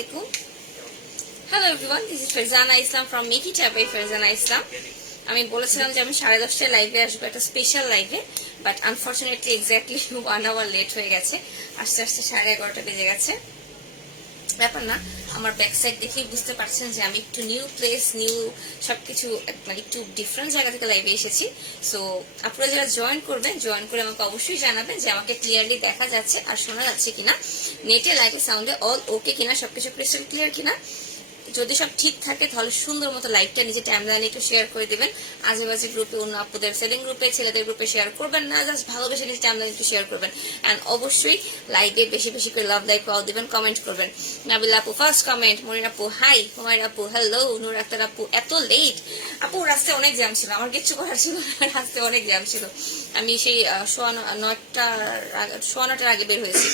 alaikum. Hello everyone, this is Farzana Islam from Make It Up by Farzana Islam. আমি বলেছিলাম যে আমি 10:30টায় লাইভে আসবো, একটা স্পেশাল লাইভে, but unfortunately exactly 1 hour late হয়ে গেছে। আস্তে আস্তে 11:30 বেজে গেছে। ব্যাপার না, আমার ব্যাক সাইড দেখেই বুঝতে পারছেন যে আমি একটু নিউ প্লেস, নিউ সবকিছু, মানে একটু ডিফারেন্ট জায়গা থেকে লাইভে এসেছি। সো আপনারা যারা জয়েন করবেন, জয়েন করে আমাকে অবশ্যই জানাবেন যে আমাকে ক্লিয়ারলি দেখা যাচ্ছে আর শোনা যাচ্ছে কিনা, নেটে লাইটে সাউন্ডে অল ওকে কিনা, সবকিছু ক্রিস্টাল ক্লিয়ার কিনা। যদি সব ঠিক থাকে তাহলে সুন্দর মতো লাইভটা নিজে টাইমলাইনে একটু শেয়ার করে দিবেন। আজেবাজে গ্রুপে, অন্য আপুদের সেলিং গ্রুপে, ছেলেদের গ্রুপে শেয়ার করবেন না, জাস্ট ভালোবেসে নিজে টাইমলাইনে একটু শেয়ার করবেন। অ্যান্ড অবশ্যই লাইভে বেশি বেশি করে লাভ লাইক পাওয়া দিবেন, কমেন্ট করবেন। নাবিল আপু ফার্স্ট কমেন্ট, মরিন আপু হাই, হুমায়ুন আপু হ্যালো, নূর আক্তার আপু এত লেট। আপু রাস্তায় অনেক জ্যাম ছিল, আমার কিচ্ছু করার ছিল না, রাস্তায় অনেক জ্যাম ছিল। আমি সেই 9টার আগে বের হয়েছি,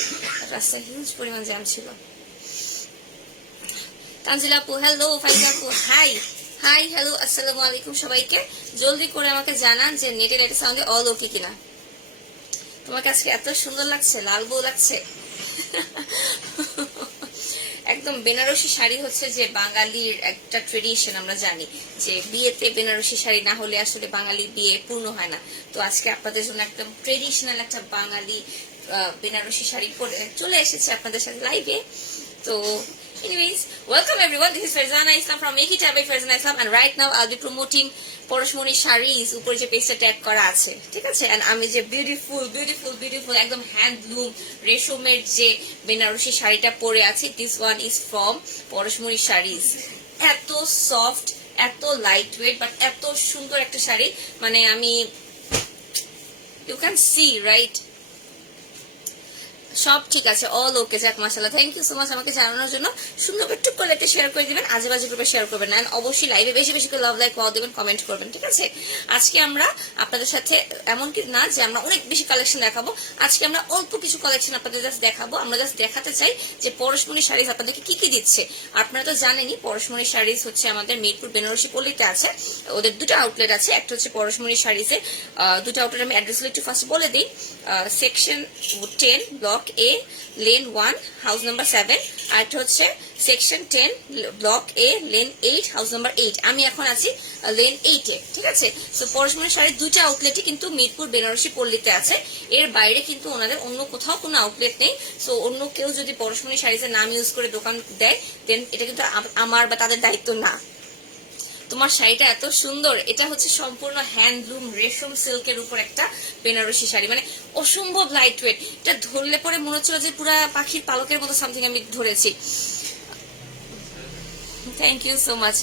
রাস্তায় হিউজ পরিমাণ জ্যাম ছিল। তানজিলা আপু হ্যালো, ফাইজা আপু হাই হাই হ্যালো, আসসালামু আলাইকুম সবাইকে। জলদি করে আমাকে জানান যে নেটে লাইটে সাউন্ডে অল ওকে কিনা। তোমাকে আজকে এত সুন্দর লাগছে, লাল বউ লাগছে। একদম বেনারসি শাড়ি হচ্ছে যে বাঙালির একটা ট্রেডিশন, আমরা জানি যে বিয়েতে বেনারসি শাড়ি না হলে আসলে বাঙালি বিয়ে পূর্ণ হয় না। তো আজকে আপনাদের জন্য একদম ট্রেডিশনাল একটা বাঙালি বেনারসি শাড়ি পরে চলে এসেছে আপনাদের সাথে লাইভে। তো anyways, welcome everyone, this is Farzana Islam from Make It Up by Farzana Islam, and right now I'll be promoting Parashmoni saris, উপরে যে পেজটা ট্যাগ করা আছে, ঠিক আছে। এন্ড আমি যে বিউটিফুল বিউটিফুল বিউটিফুল একদম হ্যান্ডলুম রেশমের যে বেনারসি শাড়িটা পরে আছি, this one is from Parashmoni saris. এত সফট, এত লাইট ওয়েট, বাট এত সুন্দর একটা শাড়ি, মানে আমি ইউ ক্যান সি রাইট, সব ঠিক আছে, অল ওকে। যাক মাশাআল্লাহ, থ্যাংক ইউ সো মাচ আমাকে জানানোর জন্য। সুন্দর একটু করে একটা শেয়ার করে দিবেন, আজেবাজে গ্রুপে শেয়ার করবেন না, অবশ্যই লাইভে বেশি বেশি করে লাভ লাইক পাওয়া দিবেন, কমেন্ট করবেন, ঠিক আছে। আজকে আমরা আপনাদের সাথে এমন কি না যে আমরা অনেক বেশি কালেকশন দেখাবো, আজকে আমরা অল্প কিছু কালেকশন আপনাদের জাস্ট দেখাবো। আমরা জাস্ট দেখাতে চাই যে পরশমণি শাড়িজ আপনাদেরকে কি কি দিচ্ছে। আপনারা তো জানেনই পরশমণি শাড়িজ হচ্ছে আমাদের মিরপুর বেনারসি পল্লীতে আছে, ওদের দুটো আউটলেট আছে। একটা হচ্ছে পরশমণি শাড়িজের দুটো আউটলেট, আমি অ্যাড্রেসগুলো একটু ফার্স্ট বলে দিই। Section 10 block A lane 1 house number 7, আর একটা হচ্ছে section 10 block A lane 8 house number 8। আমি এখন আছি লেন 8 এ, ঠিক আছে। সো পরশমণি শাড়ির দুইটা আউটলেটই কিন্তু মিরপুর বেনারসি পল্লীতে আছে, এর বাইরে কিন্তু ওনাদের অন্য কোথাও কোনো আউটলেট নেই। সো অন্য কেউ যদি পরশমণি শাড়িজের নাম ইউজ করে দোকান দেয়, দেন এটা কিন্তু আমার বা তাদের দায়িত্ব না। তোমার শাড়িটা এত সুন্দর, এটা হচ্ছে সম্পূর্ণ হ্যান্ডলুম রেশম সিল্কের উপর একটা বেনারসি শাড়ি, মানে অসম্ভব লাইট ওয়েট। এটা ধরলে পরে মনে হচ্ছিল যে পুরা পাখির পালকের মতো সামথিং আমি ধরেছি। থ্যাংক ইউ সো মাচ,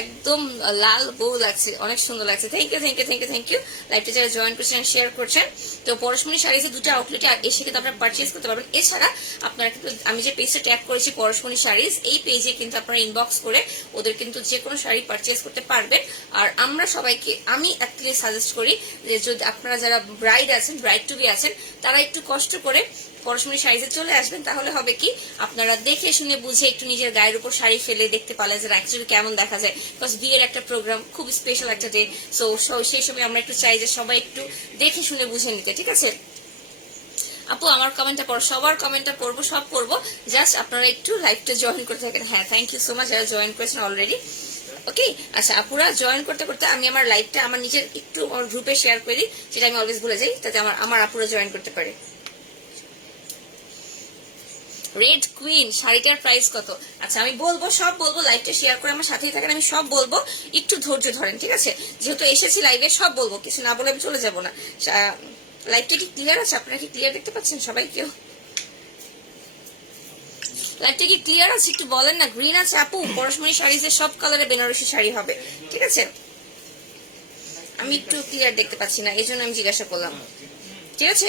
একদম লাল বউ লাগছে, অনেক সুন্দর লাগছে। Thank you thank you thank you thank you. লাইভটা যারা জয়েন করছেন, শেয়ার করছেন, তো পরশমণি শাড়িজের দুটো আউটলেটে এসে কিন্তু আপনারা পারচেজ করতে পারবেন। এছাড়া আপনারা কিন্তু আমি যে পেজটা ট্যাগ করেছি পরশমণি শাড়িজ, এই পেজে কিন্তু আপনারা ইনবক্স করে ওদের কিন্তু যে কোনো শাড়ি পারচেজ করতে পারবেন। আর আমরা সবাইকে, আমি অ্যাকচুয়ালি সাজেস্ট করি যে যদি আপনারা যারা ব্রাইড আছেন, ব্রাইড টু বি আছেন, তারা একটু কষ্ট করে পরশমণি শাড়িতে চলে আসবেন। তাহলে হবে কি, আপনারা দেখে শুনে বুঝে একটু নিজের গায়ের উপর শাড়ি ফেলে দেখতে পারলেন যে অ্যাকচুয়ালি কেমন দেখা যায়। বিকজ বিয়ের একটা প্রোগ্রাম, খুব স্পেশাল একটা ডে, সো সেই সময় আমরা একটু চাই যে সবাই একটু দেখে শুনে বুঝে নিতে, ঠিক আছে। আপু আমার কমেন্টটা পড়ো, সবার কমেন্টটা পড়বো, সব পড়বো, জাস্ট আপনারা একটু লাইভটা জয়েন করতে থাকেন। হ্যাঁ, থ্যাংক ইউ সো মাচ যারা জয়েন করেছেন অলরেডি। ওকে, আচ্ছা আপুরা জয়েন করতে করতে আমি আমার লাইভটা আমার নিজের একটু গ্রুপে শেয়ার করে দিই, সেটা আমি অলওয়েজ ভুলে যাই, তাতে আমার আপুরা জয়েন করতে পারে। রেড কুইন শাড়িটার প্রাইস কত? আচ্ছা আমি বলবো, সব বলবো, লাইভটা শেয়ার করে আমার সাথেই থাকেন, আমি সব বলবো, একটু ধৈর্য ধরেন, ঠিক আছে। যেহেতু এসেছি লাইভে, সব বলবো, কিছু না বলে আমি চলে যাবো না। লাইভটা কি ক্লিয়ার আছে? আপনারা কি ক্লিয়ার দেখতে পাচ্ছেন সবাই? কেউ লাইভটা কি ক্লিয়ার আছে একটু বলেন না। গ্রিন আছে আপু, পরশমণি শাড়িজের সব কালারে বেনারসি শাড়ি হবে, ঠিক আছে। আমি একটু ক্লিয়ার দেখতে পাচ্ছি না, এই জন্য আমি জিজ্ঞাসা করলাম, ঠিক আছে।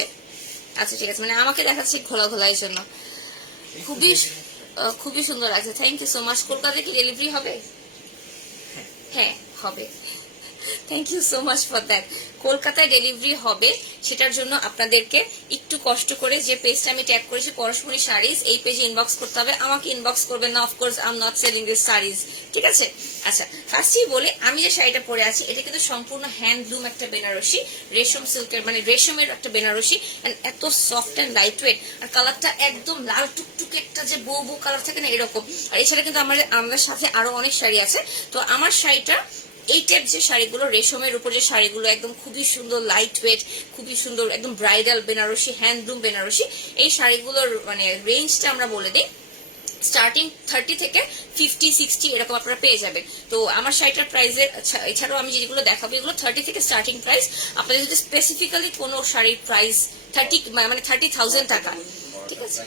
আচ্ছা ঠিক আছে, মানে আমাকে দেখাচ্ছি ঘোলা ঘোলা, এই জন্য। খুবই খুবই সুন্দর লাগছে, থ্যাংক ইউ সো মাচ। কলকাতায় কি ডেলিভারি হবে? হ্যাঁ হবে, thank you so much for that. কলকাতায় ডেলিভারি হবে, সেটার জন্য আপনাদেরকে একটু কষ্ট করে যে পেজটা আমি ট্যাগ করেছি পরশমণি শাড়িজ, এই পেজে ইনবক্স করতে হবে। আমাকে ইনবক্স করবেন না, of course I am not selling this saris, ঠিক আছে। আচ্ছা ফার্স্টেই বলে আমি যে শাড়িটা পরে আছি এটা কিন্তু সম্পূর্ণ হ্যান্ডলুম একটা বেনারসি, রেশম সিল্কের মানে রেশমের একটা বেনারসি, এত সফট অ্যান্ড লাইট ওয়েট, আর কালারটা একদম লাল টুকটুকে একটা যে বউ বউ কালার থাকে না এরকম। আর এছাড়া কিন্তু আমাদের সাথে আরো অনেক শাড়ি আছে। তো আমার শাড়িটা এই টাইপ যে শাড়িগুলো রেশমের উপর যে শাড়িগুলো একদম খুবই সুন্দর লাইট ওয়েট, খুবই সুন্দর একদম ব্রাইডাল বেনারসি, হ্যান্ডলুম বেনারসি, এই শাড়িগুলোর মানে রেঞ্জটা আমরা বলে দিই স্টার্টিং 30 থেকে 50-60 এরকম আপনারা পেয়ে যাবেন। তো আমার শাড়িটার প্রাইসের এছাড়াও আমি যেগুলো দেখাবো এগুলো 30 থেকে স্টার্টিং প্রাইস। আপনাদের যদি স্পেসিফিক্যালি কোনো শাড়ির প্রাইস 30,000 টাকা, ঠিক আছে?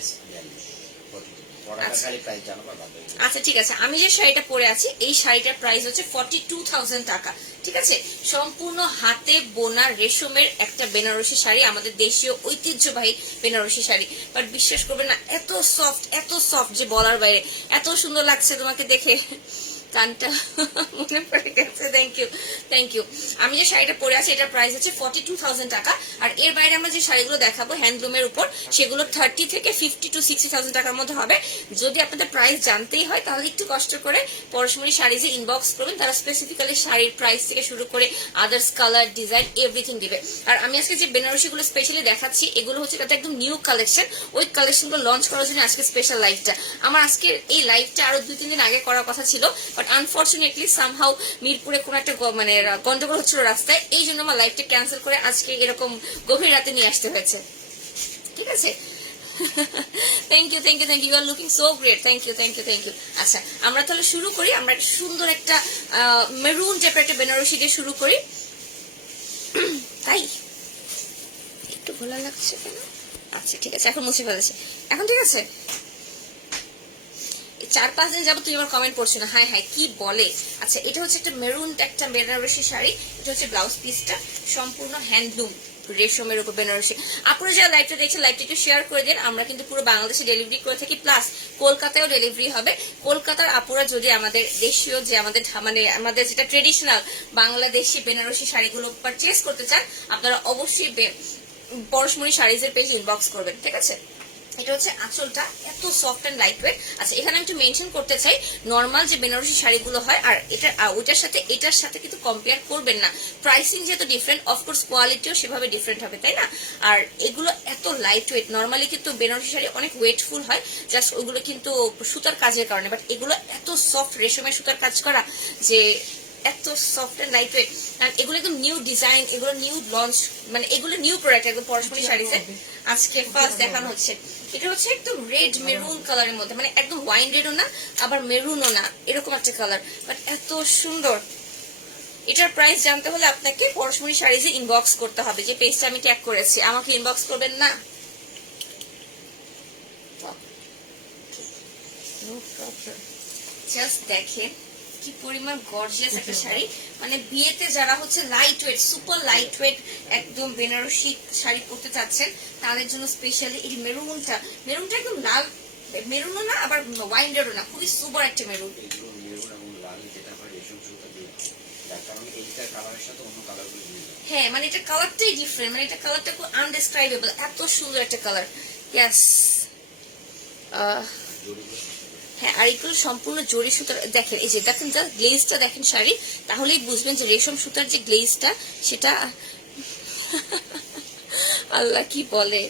আচ্ছা ঠিক আছে, আমি যে শাড়িটা পরে আছি এই শাড়িটার প্রাইস হচ্ছে 42,000 টাকা, ঠিক আছে? সম্পূর্ণ হাতে বোনা রেশমের একটা বেনারসি শাড়ি, আমাদের দেশীয় ঐতিহ্যবাহী বেনারসি শাড়ি। বাট বিশ্বাস করবেন না, এত সফট যে বলার বাইরে, এত সুন্দর লাগছে তোমাকে দেখে কানটা মনে পড়ে গেছে। Thank you. আমি যে শাড়িটা পরে আছি এটার প্রাইস হচ্ছে 42,000 টাকা। আর এর বাইরে আমরা যে শাড়িগুলো দেখাবো হ্যান্ডলুমের উপর সেগুলো 30 থেকে 50 to 60,000 টাকার মধ্যে হবে। যদি আপনাদের প্রাইস জানতেই হয় তাহলে একটু কষ্ট করে পরশমণি শাড়িজে ইনবক্স করবেন, তারা স্পেসিফিক্যালি শাড়ির প্রাইস থেকে শুরু করে আদার্স কালার ডিজাইন এভরিথিং দিবে। আর আমি আজকে যে বেনারসিগুলো স্পেশালি দেখাচ্ছি এগুলো হচ্ছে একদম নিউ কালেকশন, ওই কালেকশনগুলো লঞ্চ করার জন্য আজকে স্পেশাল লাইভটা। আমার আজকে এই লাইভটা আরো 2-3 দিন আগে করার কথা ছিল, বাট আনফরচুনেটলি সামহাউ মিরপুরে কোন একটা মানে গন্ডগোল হচ্ছিল রাস্তায়, এই জন্য আমার লাইভটা ক্যান্সেল করে আজকে এরকম গভীর রাতে নিয়ে আসতে হয়েছে, ঠিক আছে? Thank you, you are looking so great. Thank you. আচ্ছা আমরা তাহলে শুরু করি। আমরা সুন্দর একটা মেরুন টাইপের একটা বেনারসি দিয়ে শুরু করি। তাই একটু ভোলা লাগছে কেন? আচ্ছা ঠিক আছে, এখন মুছে ফেলেছে, এখন ঠিক আছে। 4-5 দিন যাবো তুই আমার কমেন্ট পড়ছি না, হাই কি বলে। আচ্ছা এটা হচ্ছে একটা মেরুন একটা বেনারসি শাড়ি, এটা হচ্ছে ব্লাউজ পিসটা, সম্পূর্ণ হ্যান্ডলুম রেশমের উপর বেনারসি। আপনারা যারা লাইভটা দেখছেন লাইভটা একটু শেয়ার করে দিন। আমরা কিন্তু পুরো বাংলাদেশে ডেলিভারি করে থাকি, প্লাস কলকাতায়ও ডেলিভারি হবে। কলকাতার আপুরা যদি আমাদের দেশীয় যে আমাদের যেটা ট্রেডিশনাল বাংলাদেশি বেনারসি শাড়িগুলো পারচেস করতে চান আপনারা অবশ্যই পরশমণি শাড়িজের পেজ ইনবক্স করবেন, ঠিক আছে? এটা হচ্ছে আঁচলটা, এত সফট এন্ড লাইট ওয়েট। আচ্ছা এখানে আমি একটু মেনশন করতে চাই, নর্মাল যে বেনারসি শাড়িগুলো হয় আর ওইটার সাথে এটার সাথে কিন্তু কম্পেয়ার করবেন না। প্রাইসিং যেহেতু ডিফারেন্ট, অফকোর্স কোয়ালিটিও সেভাবে ডিফারেন্ট হবে, তাই না? আর এগুলো এত লাইট ওয়েট, নর্মালি কিন্তু বেনারসি শাড়ি অনেক ওয়েটফুল হয়, জাস্ট ওইগুলো কিন্তু সুতার কাজের কারণে, বাট এগুলো এত সফট রেশমের সুতার কাজ করা যে এত সফট এন্ড লাইট ওয়েট। এগুলো একদম নিউ ডিজাইন, এগুলো নিউ লঞ্চ, মানে এগুলো নিউ প্রোডাক্ট একদম পরশমণি শাড়িতে আজকে ফার্স্ট দেখানো হচ্ছে। এটা হচ্ছে একদম রেড মেরুন কালারের মধ্যে, মানে একদম ওয়াইন রেডও না আবার মেরুনও না, এরকম একটা কালার, বাট এত সুন্দর। এটার প্রাইস জানতে হলে আপনাকে পরশমণি শাড়িজে ইনবক্স করতে হবে, যে পেজটা আমি ট্যাগ করেছি। আমাকে ইনবক্স করবেন না, জাস্ট দেখেন কি পরিমাণ গর্জিয়াস একটা শাড়ি। মানে বিয়েতে যারা হচ্ছে light weight, super light weight একদম বেনারসি শাড়ি পরতে চাচ্ছেন তাদের জন্য স্পেশালি এই মেরুনটা একদম লাল মেরুনও না আবার ওয়াইন রেডও না, খুবই সুপার একটা মেরুন। হ্যাঁ মানে এটা কালারটাই ডিফারেন্ট, মানে এটা কালারটা খুব আনডেসক্রাইবেবল, এত সুন্দর একটা কালার। ইয়েস হ্যাঁ, আর এগুলো সম্পূর্ণ জরি সুতার। দেখেন এই যে দেখেন গ্লেজটা দেখেন শাড়ি, তাহলেই বুঝবেন যে রেশম সুতার যে গ্লেজটা সেটা আল্লাহ কি বলে।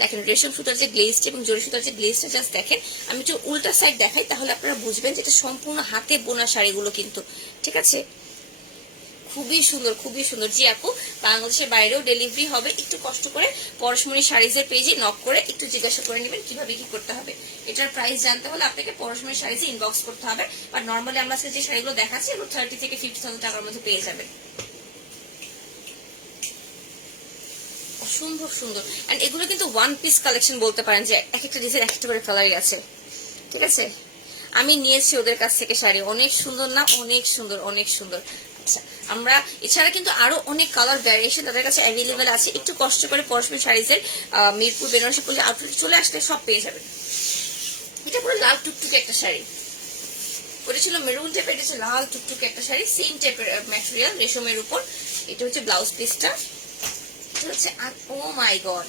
দেখেন রেশম সুতার যে গ্লেজটা এবং জরি সুতার যে গ্লেজটা জাস্ট দেখেন। আমি একটু উল্টা সাইড দেখাই তাহলে আপনারা বুঝবেন যে এটা সম্পূর্ণ হাতে বোনা শাড়িগুলো কিন্তু, ঠিক আছে? খুবই সুন্দর। জি আপু, বাংলাদেশের বাইরেও ডেলিভারি হবে। একটু কষ্ট করে পরশমণি শাড়িজের পেজে নক করে একটু জিজ্ঞাসা করে নেবেন কিভাবে কি করতে হবে। এটার প্রাইস জানতে হলে আপনাকে পরশমণি শাড়িজে ইনবক্স করতে হবে। আর নর্মালি আমরা যে শাড়িগুলো দেখাচ্ছি এগুলো 30 থেকে 50,000 টাকার মধ্যে পেয়ে যাবেন। অসম্ভব সুন্দর। এন্ড এগুলো কিন্তু ওয়ান পিস কালেকশন বলতে পারেন, যে এক একটা ডিজাইন এক একটা করে কালারই আছে, ঠিক আছে? আমি নিয়েছি ওদের কাছ থেকে শাড়ি, অনেক সুন্দর না? অনেক সুন্দর। আচ্ছা আমরা এছাড়া কিন্তু আরো অনেক কালার ভ্যারিয়েশন তাদের কাছে অ্যাভেলেবেল আছে। একটু কষ্ট করে পরশমণি শাড়িজের মিরপুর বেনারসি পল্লী আউটলেটে চলে আসলে সব পেয়ে যাবেন। এটা পুরো লাল টুকটুকে একটা শাড়ি, ওটা ছিল মেরুন টাইপের, এটা হচ্ছে লাল টুকটুকে একটা শাড়ি, সেম টাইপের ম্যাটেরিয়াল রেশমের উপর। এটা হচ্ছে ব্লাউজ পিসটা, এটা হচ্ছে ও মাই গড,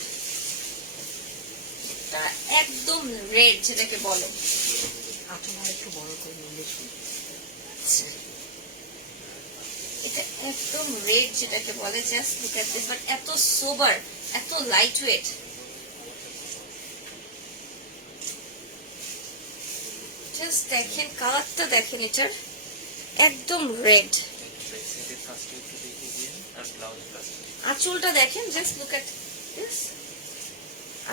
এটা একদম রেড যেটাকে বলে। একদম রেড যেটাকে বলে, just look at this, but এত সোবার, এত লাইট ওয়েট। জাস্ট দেখেন কালারটা, দেখেন এটার একদম রেড। আঁচলটা দেখেন, জাস্ট লুক এট দিস।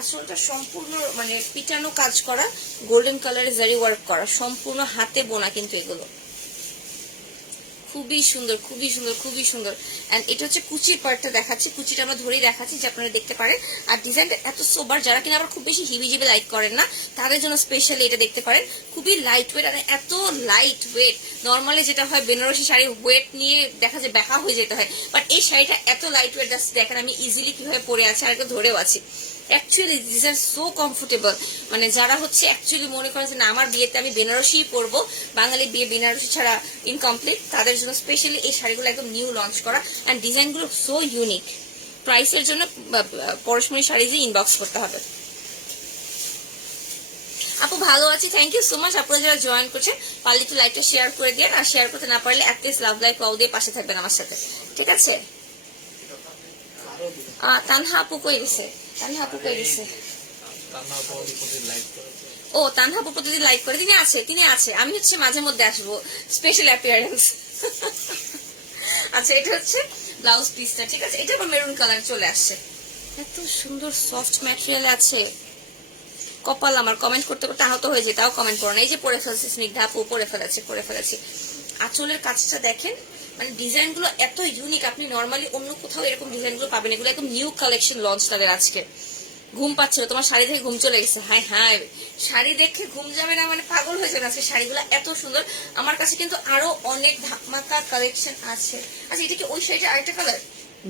আঁচলটা সম্পূর্ণ মানে পিটানো কাজ করা, গোল্ডেন কালারে জারি ওয়ার্ক করা, সম্পূর্ণ হাতে বোনা কিন্তু এগুলো। খুবই সুন্দর, খুবই সুন্দর, খুবই সুন্দর। এন্ড এটা হচ্ছে কুচির পার্টটা দেখাচ্ছি, কুচিটা আমরা ধরেই দেখাচ্ছি যে আপনারা দেখতে পারেন। আর ডিজাইনটা এত সোবার, যারা কিনা আবার খুব বেশি হিবিজিবি লাইক করেন না তাদের জন্য স্পেশালি এটা দেখতে পারেন। খুবই লাইট ওয়েট, আর এত লাইট ওয়েট। নর্মালি যেটা হয় বেনারসি শাড়ি ওয়েট নিয়ে দেখা যায় ব্যাকা হয়ে যেতে হয়, বাট এই শাড়িটা এত লাইট ওয়েট, জাস্ট দেখেন আমি ইজিলি কিভাবে পরে আছি আর ধরেও আছি। Actually this are so comfortable. মানে যারা হচ্ছে অ্যাকচুয়ালি মনে করেন যে না আমার বিয়েতে আমি বেনারসিই পরবো, বাঙালি বিয়ে বেনারসি ছাড়া ইনকমপ্লিট, তাদের জন্য স্পেশালি এই শাড়িগুলো একদম নিউ লঞ্চ করা। অ্যান্ড ডিজাইনগুলো সো ইউনিক। প্রাইসের জন্য পরশমণি শাড়িজে ইনবক্স করতে হবে। আপু ভালো আছি, থ্যাংক ইউ সো মাচ। আপনারা যারা জয়েন করছেন পারলে একটু লাইকটা শেয়ার করে দেন, আর শেয়ার করতে না পারলে অ্যাটলিস্ট লাভ লাইক ওয়াও দিয়ে পাশে থাকবেন আমার সাথে, ঠিক আছে? তানহা আপু কই গেছে? তানহা আপু কই গেছে? ও তানহা আপু প্রতিদিন লাইক করে, তিনি আছে। আমি হচ্ছে মাঝে মধ্যে আসবো, স্পেশাল অ্যাপিয়ারেন্স। আচ্ছা এটা হচ্ছে ব্লাউজ পিসটা, ঠিক আছে? এটা আবার মেরুন কালার চলে আসছে। এত সুন্দর সফট ম্যাটেরিয়াল আছে, কপাল আমার কমেন্ট করতে করতে আহত হয়ে যায়, তাও কমেন্ট করো না। এই যে পরে ফেলছে স্নিগ্ধা আপু, পরে ফেলেছি। আঁচলের কাজটা দেখেন, মানে ডিজাইন গুলো এত ইউনিক, আপনি নর্মালি অন্য কোথাও এরকম ডিজাইন গুলো পাবেন। এগুলো একদম নিউ কালেকশন লঞ্চ তাদের আজকে। ঘুম পাচ্ছিল, তোমার শাড়ি দেখে ঘুম চলে গেছে? হাই হাই, শাড়ি দেখে ঘুম যাবে না মানে পাগল হয়ে যাবে। আজকে শাড়িগুলো এত সুন্দর। আমার কাছে কিন্তু আরো অনেক ধামাকা কালেকশন আছে। আচ্ছা এটা কি ওই শাড়িটা আরেকটা কালার?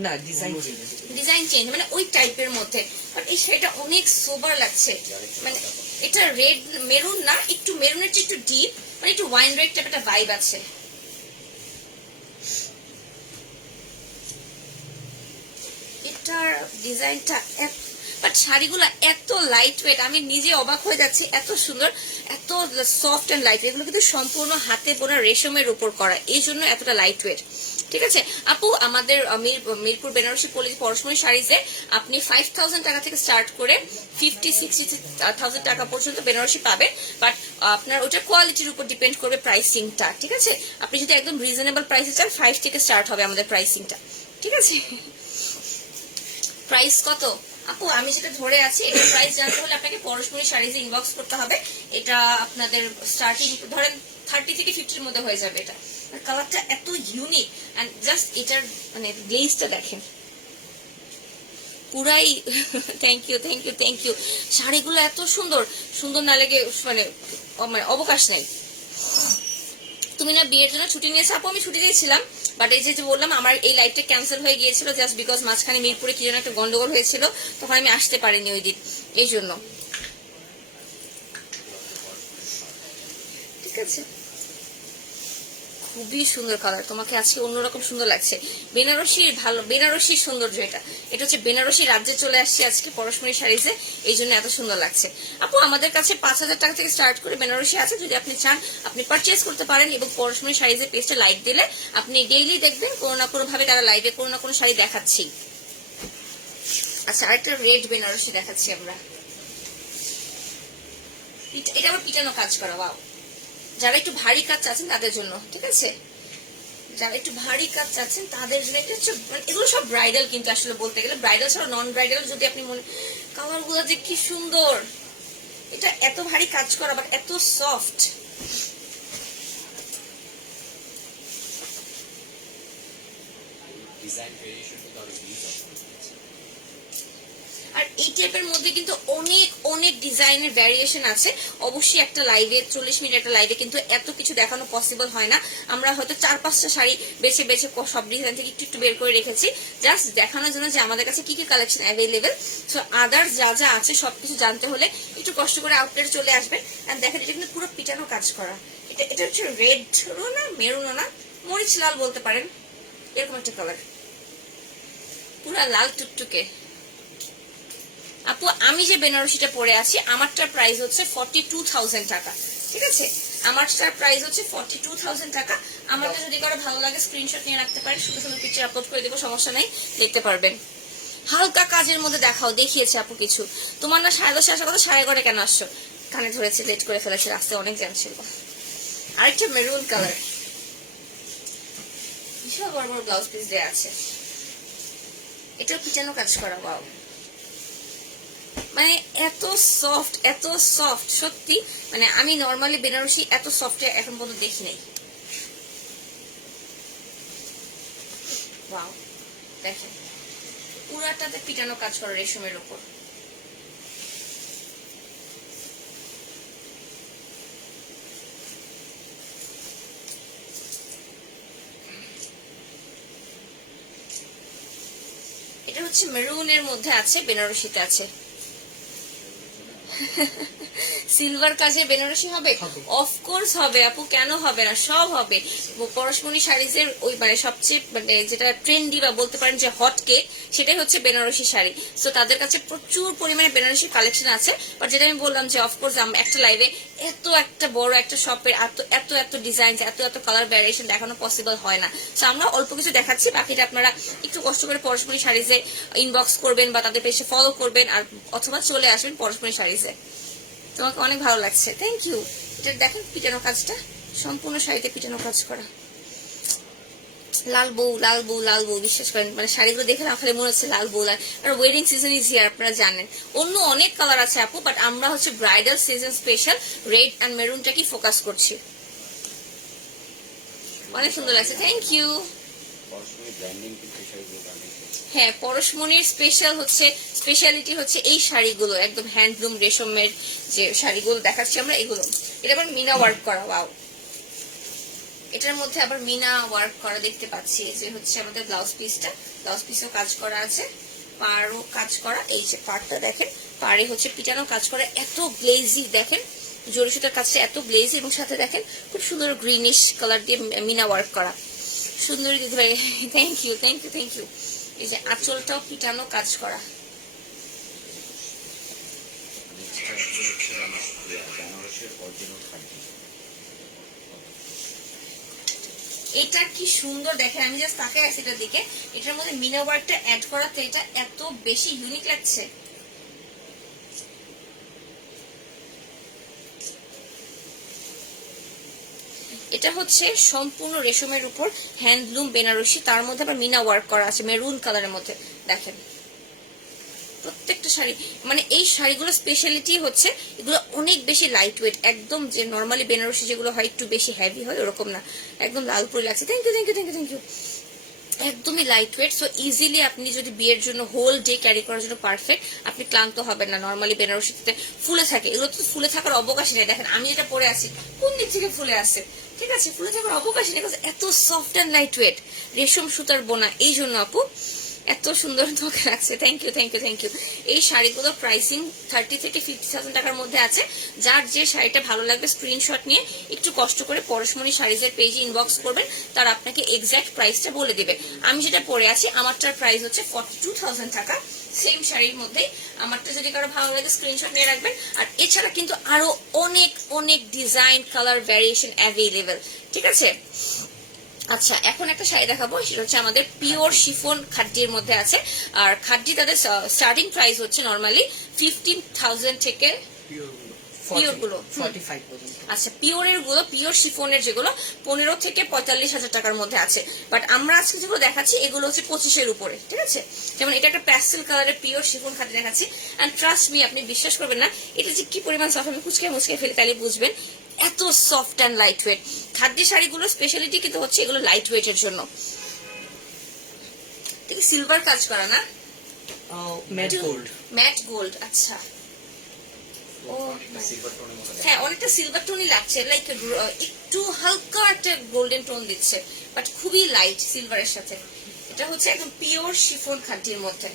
না, ডিজাইন চেঞ্জ, মানে ওই টাইপের মধ্যে, বাট এই শাড়িটা অনেক সোবার লাগছে। মানে এটা রেড মেরুন না, একটু মেরুনের চেয়ে একটু ডিপ, মানে একটু ওয়াইন রেড টাইপ একটা ভাইব আছে। এটার ডিজাইনটা, বাট শাড়িগুলো এত লাইট ওয়েট, আমি নিজে অবাক হয়ে যাচ্ছি, এত সুন্দর, এত সফট এন্ড লাইট। এগুলো কিন্তু সম্পূর্ণ হাতে বোনা রেশমের উপর করা, এই জন্য এতটা লাইট ওয়েট, ঠিক আছে? আপু আমাদের মিরপুর বেনারসি পরশমণি শাড়িতে আপনি 5000 টাকা থেকে স্টার্ট করে 50-60,000 টাকা পর্যন্ত বেনারসি পাবেন, বাট আপনার ওটা কোয়ালিটির উপর ডিপেন্ড করবে প্রাইসিংটা, ঠিক আছে? আপনি যদি একদম রিজনেবল প্রাইসে চান 5 থেকে স্টার্ট হবে আমাদের প্রাইসিংটা, ঠিক আছে? প্রাইস কত আপু? আমি যেটা ধরে আছি এটার প্রাইস জানতে হলে আপনাকে পরশমণি শাড়িজে ইনবক্স করতে হবে। এটা আপনাদের স্টার্টিং ধরেন 30 থেকে 50-এর মধ্যে হয়ে যাবে। এটা কালারটা এত ইউনিক, এন্ড জাস্ট এটার মানে গ্লেজটা দেখেন পুরাই। Thank you. শাড়িগুলো এত সুন্দর, সুন্দর না লেগে মানে অবকাশ নেই। তুমি না বিয়ের জন্য ছুটি নিয়েছো? আপু আমি ছুটি দিয়েছিলাম, বাট এই যে বললাম আমার এই লাইভটা ক্যান্সেল হয়ে গিয়েছিল জাস্ট বিকজ মাঝখানে মিরপুরে কি যেন একটা গন্ডগোল হয়েছিল, তখন আমি আসতে পারিনি ওই দিন, এই জন্য, ঠিক আছে? খুবই সুন্দর কালার, তোমাকে আজকে অন্যরকম সুন্দর লাগছে। বেনারসির সৌন্দর্য এটা। এটা হচ্ছে বেনারসি রাজ্যে চলে আসছে আজকে পরশমণি শাড়িতে, এই জন্য এত সুন্দর লাগছে। আপু আমাদের কাছে 5000 টাকা থেকে স্টার্ট করে বেনারসি আছে, যদি আপনি চান আপনি পারচেজ করতে পারেন। এবং পরশমণি শাড়িতে পেজটা লাইক দিলে আপনি ডেইলি দেখবেন কোনো না কোনো ভাবে তারা লাইভে কোনো না কোনো শাড়ি দেখাচ্ছি। আচ্ছা আরেকটা রেড বেনারসি দেখাচ্ছি আমরা, এটা আবার পিটানো কাজ করা। ওয়াও, যারা একটু ভারী কাজ চাচ্ছেন তাদের জন্য, ঠিক আছে? যারা একটু ভারী কাজ চাচ্ছেন তাদের জন্য এটা হচ্ছে, এগুলো সব ব্রাইডাল, কিন্তু আসলে বলতে গেলে ব্রাইডাল ছাড়া নন ব্রাইডাল যদি আপনি মনে, কালার গুলো যে কি সুন্দর। এটা এত ভারী কাজ করা বাট এত সফট। আর এই টাইপের মধ্যে কিন্তু অনেক অনেক ডিজাইনের ভ্যারিয়েশন আছে। অবশ্যই একটা লাইভে 40 মিনিট একটা লাইভে কিন্তু এত কিছু দেখানো পসিবল হয় না। আমরা হয়তো 4-5টা শাড়ি বেছে বেছে সব ডিজাইন থেকে একটু একটু বের করে রেখেছি জাস্ট দেখানোর জন্য যে আমাদের কাছে কি কি কালেকশন অ্যাভেলেবেল। সো আদার্স যা যা আছে সবকিছু জানতে হলে একটু কষ্ট করে আউটলেটে চলে আসবেন। এন্ড দেখেন এটা কিন্তু পুরো পিটানো কাজ করা। এটা হচ্ছে রেডও না মেরুনও না, মরিচ লাল বলতে পারেন, এরকম একটা কালার, পুরা লাল টুকটুকে। আপু আমি যে বেনারসিটা পরে আছি আমারটার প্রাইস হচ্ছে 42,000 টাকা, ঠিক আছে? আমারটার প্রাইস হচ্ছে 42,000 টাকা। আমাকে যদি কারো ভালো লাগে স্ক্রিনশট নিয়ে রাখতে পারে, সুন্দর সুন্দর পিকচার আপলোড করে দেবো, সমস্যা নেই, দেখতে পারবেন। হালকা কাজের মধ্যে দেখাও, দেখিয়েছে আপু কিছু। তোমার না 10:30 আসার কথা, 11:30 কেন আসছো? কানে ধরেছে, লেট করে ফেলেছে, রাস্তায় অনেক জ্যাম ছিল। আরেকটা মেরুন কালার, বিশাল বড় বড় ব্লাউজ পিস দেওয়া আছে, এটাও পিটানো কাজ করা। বাও, মানে এত সফট, এত সফট সত্যি, মানে আমি নর্মালি বেনারসি এত সফট এখন পর্যন্ত দেখি নাই। ওয়াও, দেখেন পুরাটাতে পিটানো কাজ করা রেশমের উপর। এটা হচ্ছে মেরুনের মধ্যে আছে, বেনারসিতে আছে। সিলভার কাজে বেনারসি হবে, অফকোর্স হবে আপু, কেন হবে না, সব হবে। পরশমণি শাড়িজের ওই মানে সবচেয়ে মানে যেটা ট্রেন্ডি বা বলতে পারেন যে হট কেক, সেটাই হচ্ছে বেনারসি শাড়ি। তো তাদের কাছে প্রচুর পরিমাণে বেনারসি কালেকশন আছে। বাট যেটা আমি বললাম যে অফকোর্স একটা লাইভে এত একটা বড় একটা শপের এত এত ডিজাইন, এত এত কালার ভ্যারিয়েশন দেখানো পসিবল হয় না। তো আমরা অল্প কিছু দেখাচ্ছি, বাকিটা আপনারা একটু কষ্ট করে পরশমণি শাড়িজে ইনবক্স করবেন বা তাদের পেজে ফলো করবেন, আর অথবা চলে আসবেন পরশমণি শাড়িজে। তোমাকে অনেক ভালো লাগছে, থ্যাংক ইউ। এটা দেখেন পিটানো কাজটা, সম্পূর্ণ শাড়িতে পিটানো কাজ করা। লাল বউ, লাল বউ, লাল বউ, বিশ্বাস করেন মানে শাড়িগুলো দেখে না খালি মনে হচ্ছে লাল বউ। আর ওয়েডিং সিজন ইজ হিয়ার, আপনারা জানেন। অন্য অনেক কালার আছে আপু, বাট আমরা হচ্ছে bridal season special red and মেরুনটাকে ফোকাস করছি। অনেক সুন্দর লাগছে, থ্যাংক ইউ। হ্যাঁ, পরশমণির স্পেশাল হচ্ছে, স্পেশালিটি হচ্ছে এই শাড়িগুলো, একদম হ্যান্ডলুম রেশমের যে শাড়িগুলো দেখাচ্ছি আমরা, এগুলো। এটা আবার মিনা ওয়ার্ক করা, ওয়াও। এটার মধ্যে আবার মিনা ওয়ার্ক করা দেখতে পাচ্ছি, যে হচ্ছে আমাদের ব্লাউজ পিসটা, ব্লাউজ পিসও কাজ করা আছে, পাড়ও কাজ করা। এই যে পাড়টা দেখেন, পাড়ে হচ্ছে পিটানো কাজ করা, এত গ্লেজি দেখেন, জরি সুতার কাজটা এত গ্লেজি, এবং সাথে দেখেন খুব সুন্দর গ্রিনিশ কালার দিয়ে মিনা ওয়ার্ক করা, সুন্দরী দিতে পারে। Thank you, thank you, thank you. এই যে আঁচলটাও পিটানো কাজ করা। এটা কি সুন্দর দেখেন, আমি জাস্ট তাকাই আছি এটার দিকে। এটার মধ্যে মিনা ওয়ার্কটা অ্যাড করাতে এটা এত বেশি ইউনিক লাগছে। এটা হচ্ছে সম্পূর্ণ রেশমের উপর হ্যান্ডলুম বেনারসি, তার মধ্যে আবার মিনা ওয়ার্ক করা আছে মেরুন কালারের মধ্যে। দেখেন প্রত্যেকটা শাড়ি, মানে এই শাড়িগুলো স্পেশালিটি হচ্ছে এগুলো অনেক বেশি লাইট ওয়েট, একদম যে নর্মালি বেনারসি যেগুলো হয় একটু বেশি হেভি হয় ওরকম না, একদম লাল পরে লাগছে। Thank you, thank you, thank you, thank you. একদমই লাইট ওয়েট, সো ইজিলি আপনি যদি বিয়ের জন্য হোল ডে ক্যারি করার জন্য পারফেক্ট, আপনি ক্লান্ত হবেন না। নর্মালি বেনারসিতে ফুলে থাকে, এগুলো তো ফুলে থাকার অবকাশই নেই। দেখেন আমি যেটা পরে আছি কোন দিক থেকে ফুলে আসছে, ঠিক আছে, ফুলে থাকার অবকাশই নেই, এত সফট অ্যান্ড লাইট ওয়েট, রেশম সুতার বোনা, এই জন্য আপু এত সুন্দর তোমাকে লাগছে। Thank you, thank you, thank you. এই শাড়িগুলো প্রাইসিং 30 থেকে 50,000 টাকার মধ্যে আছে। যার যে শাড়িটা ভালো লাগবে স্ক্রিনশট নিয়ে একটু কষ্ট করে পরশমণি শাড়িজের পেজে ইনবক্স করবেন, তার আপনাকে এক্সাক্ট প্রাইসটা বলে দিবে। আমি যেটা পরে আছি আমারটার প্রাইস হচ্ছে 42,000 টাকা, সেম শাড়ির মধ্যে। আমারটা যদি কারো ভালো লাগে স্ক্রিনশট নিয়ে রাখবেন। আর এছাড়া কিন্তু আরো অনেক অনেক ডিজাইন কালার ভ্যারিয়েশন অ্যাভেলেবেল, ঠিক আছে। আচ্ছা, এখন একটা শাড়ি দেখাবো, সেটা হচ্ছে আমাদের পিওর শিফন খাড্ডির মধ্যে আছে। আর খাড্ডি তাদের স্টার্টিং প্রাইস হচ্ছে নর্মালি 15,000 থেকে পিওর গুলো 45 পর্যন্ত। আচ্ছা, পিওরের গুলো, পিওর শিফনের যেগুলো 15 থেকে 45,000 টাকার মধ্যে আছে। বাট আমরা আজকে যেগুলো দেখাচ্ছি এগুলো হচ্ছে 25-এর উপরে, ঠিক আছে। যেমন এটা একটা প্যাস্টেল কালারের পিওর শিফন খাড্ডি দেখাচ্ছি, এন্ড ট্রাস্ট মি আপনি বিশ্বাস করবেন না এটা যে কি পরিমাণ সফট, আমি মুচকে ফেলে তাহলে বুঝবেন এত সফট অ্যান্ড লাইট ওয়েট। খাদ্যি শাড়িগুলো স্পেশালিটি কিন্তু হচ্ছে এগুলো লাইট ওয়েটের জন্য। ঠিক সিলভার কাজ করা না, ম্যাট গোল্ড, ম্যাট গোল্ড। আচ্ছা, ও হ্যাঁ, অনেকটা সিলভার টোনই লাগছে, লাইক একটু হালকা একটা গোল্ডেন টোন দিচ্ছে, বাট খুবই লাইট সিলভারের সাথে। এটা হচ্ছে একদম পিওর শিফন খাদ্যির মধ্যে।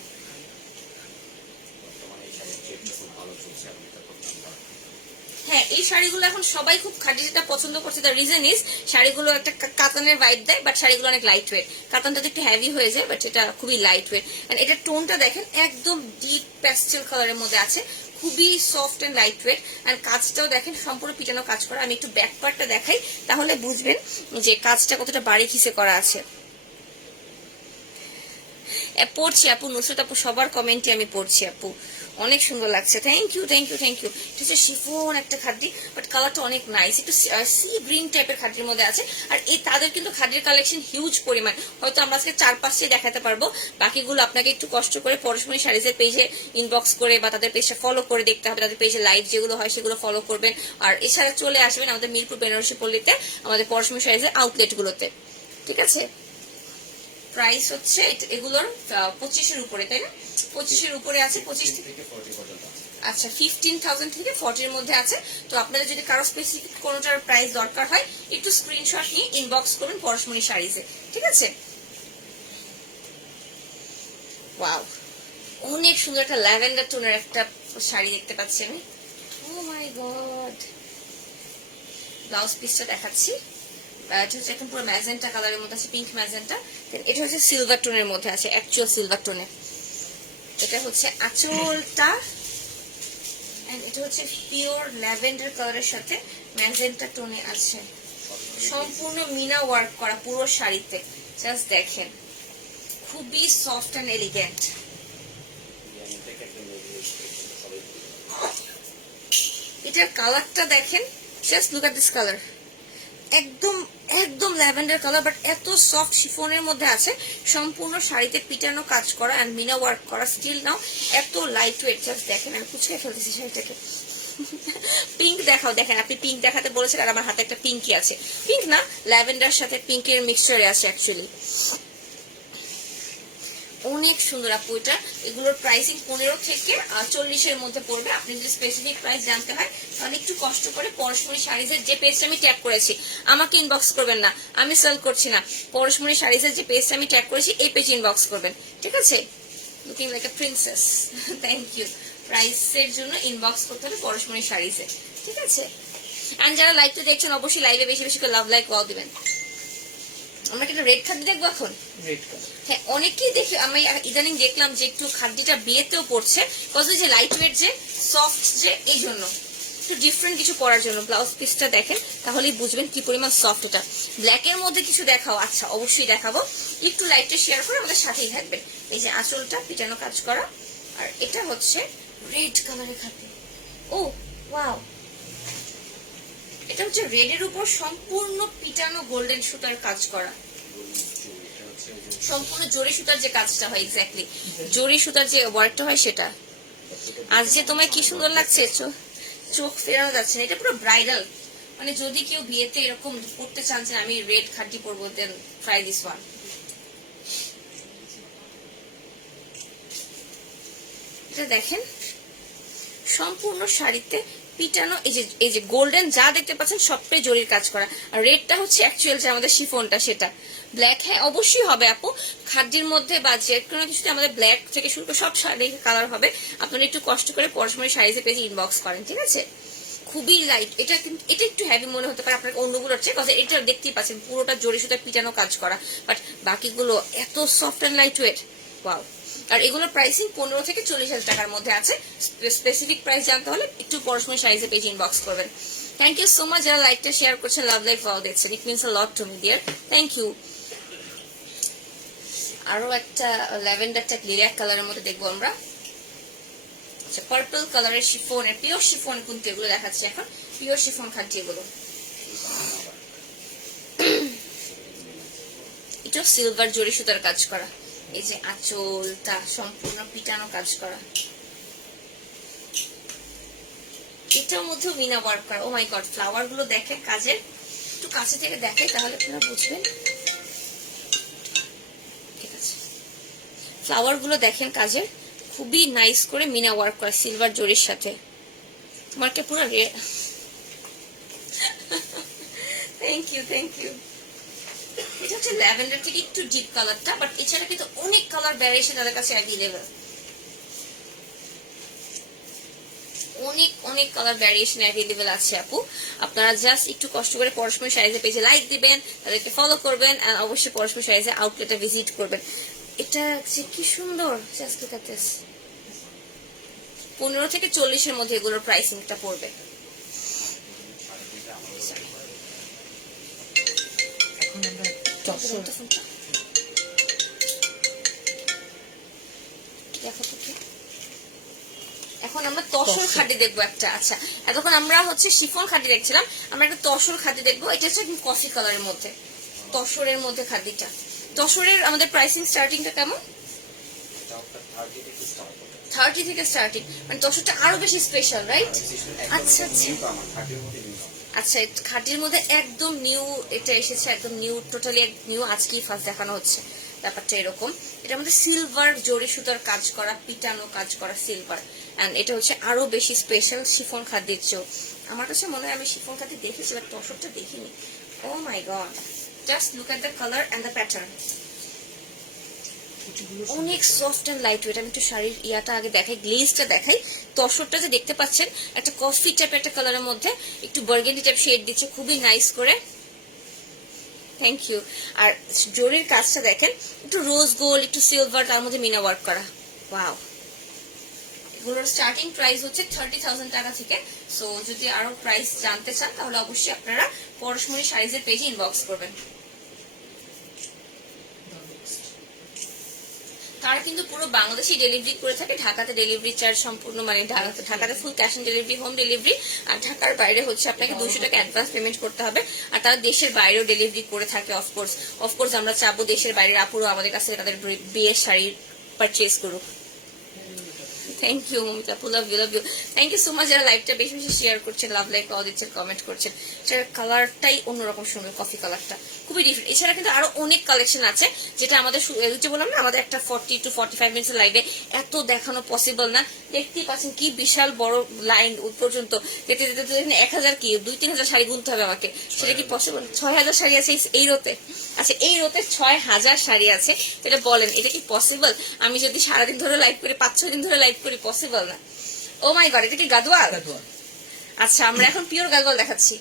হ্যাঁ, এই শাড়িগুলো এখন সবাই খুব খাঁটিটা পছন্দ করছে। দ্য রিজন ইজ শাড়িগুলো একটা কাতানের ভাইব দেয়, বাট শাড়িগুলো অনেক লাইট ওয়েট। কাতানটা তো একটু হেভি হয়ে যায়, বাট এটা খুবই লাইট ওয়েট। এটা টোনটা দেখেন একদম ডিপ প্যাস্টেল কালারের মধ্যে আছে, খুবই soft and light weight. And কাজটাও দেখেন সম্পূর্ণ পিটানো কাজ করা। আমি একটু ব্যাক পার্টটা দেখাই, তাহলে বুঝবেন যে কাজটা কতটা বারিকিসে করা আছে। পড়ছি আপু, নুসরত আপু সবার কমেন্টে আমি পড়ছি আপু, অনেক সুন্দর লাগছে। Thank you thank you thank you. এটা হচ্ছে শিফন একটা খাদ্যি, বাট কালারটা অনেক নাইস, একটু সি গ্রিন টাইপের খাদ্যির মধ্যে আছে। আর এই তাদের কিন্তু খাদ্যের কালেকশন হিউজ পরিমাণ, হয়তো আমরা আজকে 4-5টি দেখাতে পারবো, বাকিগুলো আপনাকে একটু কষ্ট করে পরশমণি শাড়িজের পেজে ইনবক্স করে বা তাদের পেজটা ফলো করে দেখতে হবে। তাদের পেজে লাইভ যেগুলো হয় সেগুলো ফলো করবেন। আর এছাড়া চলে আসবেন আমাদের মিরপুর বেনারসি পল্লীতে আমাদের পরশমণি শাড়িজের আউটলেটগুলোতে, ঠিক আছে। প্রাইস হচ্ছে এগুলোর 25-এর উপরে, তাই না? 25-এর উপরে আছে, 25 থেকে 40 পর্যন্ত। আচ্ছা, 15,000 থেকে 40-এর মধ্যে আছে। তো আপনাদের যদি কারো স্পেসিফিক কোনোটার প্রাইস দরকার হয়, একটু স্ক্রিনশট নিয়ে ইনবক্স করবেন পরশমণি শাড়িজে, ঠিক আছে। ওয়াও, অনেক সুন্দর একটা ল্যাভেন্ডার টোনের একটা শাড়ি দেখতে পাচ্ছি আমি। ও মাই গড, ব্লাউজ পিসটা দেখাচ্ছি। এটা হচ্ছে এখন পুরো ম্যাজেন্টা কালারের মধ্যে আছে, পিঙ্ক ম্যাজেন্টা। এটা হচ্ছে সিলভার টোনের মধ্যে আছে, অ্যাকচুয়াল সিলভার টোনে। এটা হচ্ছে আঁচলটা, এন্ড এটা হচ্ছে পিওর ল্যাভেন্ডার কালারের সাথে ম্যাজেন্টা টোনে আছে। সম্পূর্ণ মিনা ওয়ার্ক করা পুরো শাড়িতে, জাস্ট দেখেন, খুবই সফট এন্ড এলিগেন্ট। এটার কালারটা দেখেন, just look at this colour, একদম একদম ল্যাভেন্ডার কালার, বাট এত সফট শিফনের মধ্যে আছে, সম্পূর্ণ শাড়িতে পিটানো কাজ করা এন্ড মিনা ওয়ার্ক করা, স্টিল নাও এত লাইট ওয়েট। জাস্ট দেখেন, আমি কুচকে ফেলতেছি শাড়িটাকে। পিঙ্ক দেখাও, দেখেন আপনি পিঙ্ক দেখাতে বলেছেন, আর আমার হাতে একটা পিঙ্কই আছে। পিঙ্ক না, ল্যাভেন্ডার সাথে পিঙ্কের মিক্সচারে আছে অ্যাকচুয়ালি। অনেক সুন্দর আপু এটা। এগুলোর প্রাইসিং 15 থেকে 40-এর মধ্যে পড়বে। আপনি যদি স্পেসিফিক প্রাইস জানতে হয় তাহলে একটু কষ্ট করে পরশমণি শাড়িজের যে পেজটা আমি ট্যাগ করেছি, আমাকে ইনবক্স করবেন না, আমি সেল করছি না, পরশমণি শাড়িজের যে পেজটা আমি ট্যাগ করেছি এই পেজে ইনবক্স করবেন, ঠিক আছে। Looking like a princess, thank you. প্রাইসের জন্য ইনবক্স করতে হবে পরশমণি শাড়িজে, ঠিক আছে। এন্ড যারা লাইভটা দেখছেন অবশ্যই লাইভে বেশি বেশি করে লাভ লাইক ওয়াও দিবেন। আমরা কিন্তু রেড খাদ্য দেখবো এখন। হ্যাঁ, অনেকেই দেখি আমি ইদানিং দেখলাম যে একটু খাদ্যটা বিয়েতেও পড়ছে, কজ যে লাইট ওয়েট যে সফট যে, এই জন্য একটু ডিফারেন্ট কিছু পরার জন্য। ব্লাউজ পিসটা দেখেন তাহলেই বুঝবেন কি পরিমাণ সফট এটা। ব্ল্যাকের মধ্যে কিছু দেখাও? আচ্ছা, অবশ্যই দেখাবো, একটু লাইটটা শেয়ার করে আমাদের সাথেই থাকবেন। এই যে আঁচলটা পিটানো কাজ করা, আর এটা হচ্ছে রেড কালারের খাদ্য। ও ওয়াও, এটা হচ্ছে রেডের উপর সম্পূর্ণ পিটানো গোল্ডেন সুতার কাজ করা, সম্পূর্ণ জরি সুতার যে কাজটা হয়, এক্স্যাক্টলি জরি সুতার যে ওয়ার্কটা হয় সেটা। আজ যে তোমায় কি সুন্দর লাগছে, চোখ ফেরানো যাচ্ছে না। এটা পুরো ব্রাইডাল, মানে যদি কেউ বিয়েতে এরকম পড়তে চান যে আমি রেড খাদ্য পরবো, দেন ট্রাই দিস ওয়ান। এটা দেখেন সম্পূর্ণ শাড়িতে পিটানো, এই যে গোল্ডেন যা দেখতে পাচ্ছেন সবটাই জরির কাজ করা। আর রেডটা হচ্ছে অ্যাকচুয়াল যে আমাদের শিফনটা সেটা। ব্ল্যাক হ্যাঁ অবশ্যই হবে আপু, খাদ্যের মধ্যে বা যে কোনো কিছুতে আমাদের ব্ল্যাক থেকে শুরু করে সব শাড়ি কালার হবে। আপনারা একটু কষ্ট করে পরশমণি শাড়িজে পেজে ইনবক্স করেন, ঠিক আছে। খুবই লাইট এটা, কিন্তু এটা একটু হেভি মনে হতে পারে আপনার অন্যগুলোর চেয়ে, কারণ এটা দেখতেই পাচ্ছেন পুরোটা জরি সুতার পিটানো কাজ করা, বাট বাকিগুলো এত soft and light weight, wow. আর এগুলোর প্রাইসিং 15 থেকে 40,000 টাকার মধ্যে আছে। স্পেসিফিক প্রাইস জানতে হলে একটু পরশমণি শাড়িজে পেজে ইনবক্স করবেন। থ্যাংক ইউ সো মাচ যারা লাইকটা শেয়ার করছেন, লাভ লাইক ওয়াও দেখছেন, it means a lot to me dear, thank you. আরো একটা ল্যাভেন্ডারটা লিলাক কালারের মধ্যে দেখবো আমরা। আচ্ছা, পার্পল কালারের শিফন, পিওর শিফন কিন্তু এগুলো দেখাচ্ছে এখন, পিওর শিফন খাদ্য এগুলো। এটা সিলভার জরি সুতার কাজ করা, এই যে আঁচলটা সম্পূর্ণ পিটানো কাজ করা, এটার মধ্যেও মিনা ওয়ার্ক করা। ও মাই গড, ফ্লাওয়ার গুলো দেখে কাজের, একটু কাছে থেকে দেখে তাহলে আপনারা বুঝবেন, ঠিক আছে। ফ্লাওয়ার গুলো দেখেন কাজের, খুবই নাইস করে মিনা ওয়ার্ক করা সিলভার জরির সাথে। তোমারকে পুরো থ্যাংক ইউ থ্যাংক ইউ। এটা হচ্ছে ল্যাভেন্ডার থেকে একটু ডিপ কালারটা, বাট এছাড়া কিন্তু অনেক কালার ভ্যারিয়েশন তাদের কাছে অ্যাভেলেবল, অনেক অনেক কালার ভ্যারিয়েশন অ্যাভেলেবল আছে আপু। আপনারা জাস্ট একটু কষ্ট করে পরশমণি শাড়িজের পেজে লাইক দিবেন, তাদেরকে ফলো করবেন, আর অবশ্যই পরশমণি শাড়িজের আউটলেটে ভিজিট করবেন। এটা যে কি সুন্দর, জাস্ট লুক এট দিস, 15 থেকে 40-এর মধ্যে এগুলোর প্রাইসিংটা পড়বে। এখন আমরা তসর এখন আমরা তসর খাদি দেখবো একটা। আচ্ছা, এতক্ষণ আমরা হচ্ছে শিফন খাদি দেখছিলাম, আমরা একটা তসর খাদি দেখবো। এটা হচ্ছে কফি কালারের মধ্যে, তসরের মধ্যে খাদিটা। তসরের আমাদের প্রাইসিং স্টার্টিংটা কেমন? 30 থেকে স্টার্টিং, মানে তসরটা আরো বেশি স্পেশাল, রাইট? আচ্ছা আচ্ছা আচ্ছা, খাদির মধ্যে একদম নিউ এটা এসেছে, একদম নিউ, টোটালি নিউ, আজকেই ফার্স্ট দেখানো হচ্ছে। ব্যাপারটা এরকম, এটার মধ্যে সিলভার জরি সুতার কাজ করা, পিটানো কাজ করা সিলভার, এন্ড এটা হচ্ছে আরো বেশি স্পেশাল শিফন খাদির চেয়েও। আমার কাছে মনে হয় আমি শিফন খাদি দেখেছি, বাট তসরটা দেখিনি। Oh my god, just look at the colour and the pattern, অনেক সফট এন্ড লাইট ওয়েট। আমি একটু শাড়ির ইয়াটা আগে দেখাই, গ্লেজটা দেখাই। তসরটা যে দেখতে পাচ্ছেন একটা কফি টাইপের একটা কালারের মধ্যে একটু বার্গেন্ডি টাইপ শেড দিচ্ছে, খুবই নাইস করে। Thank you. আর জরির কাজটা দেখেন, একটু রোজ গোল্ড, একটু সিলভার, তার মধ্যে মিনা ওয়ার্ক করা। ওয়াও, এগুলোর স্টার্টিং প্রাইস হচ্ছে 30,000 টাকা থেকে। সো যদি আরো প্রাইস জানতে চান তাহলে অবশ্যই আপনারা পরশমণি শাড়িজের পেজে ইনবক্স করবেন। তারা কিন্তু পুরো বাংলাদেশে ডেলিভারি করে থাকে। ঢাকাতে ডেলিভারি চার্জ সম্পূর্ণ, মানে ঢাকাতে full cash on delivery, home delivery. আর ঢাকার বাইরে হচ্ছে আপনাকে 200 টাকা অ্যাডভান্স পেমেন্ট করতে হবে। আর তারা দেশের বাইরেও ডেলিভারি করে থাকে। অফকোর্স আমরা চাবো দেশের বাইরের আপুরো আমাদের কাছে তাদের বিয়ের শাড়ি পারচেজ করুক। Thank you Mamita, love you, love you. Thank you so much যারা লাইভটা বেশি বেশি শেয়ার করছেন, লাভ লাইক পাওয়া দিচ্ছেন, কমেন্ট করছেন। এটার কালারটাই অন্যরকম সুন্দর, কফি কালারটা খুবই ডিফারেন্ট। এছাড়া কিন্তু আরো অনেক কালেকশন আছে, যেটা আমাদের যে বললাম না, আমাদের একটা 40 to 45 মিনিটের লাইভে এত দেখানো পসিবল না। দেখতেই পাচ্ছেন কি বিশাল বড় লাইন পর্যন্ত যেতে যেতে 1000 কি 2-3000 শাড়ি গুনতে হবে আমাকে, সেটা কি পসিবল? 6000 শাড়ি আছে এই রোতে। আচ্ছা, এই রোতে 6000 শাড়ি আছে, এটা বলেন এটা কি পসিবল? আমি যদি সারাদিন ধরে লাইভ করি, 5-6 দিন ধরে লাইভ করি, পসিবল না। ও মাই গড, এটা কি গাদোয়াল? আচ্ছা, আমরা এখন পিওর গাদোয়াল দেখাচ্ছি।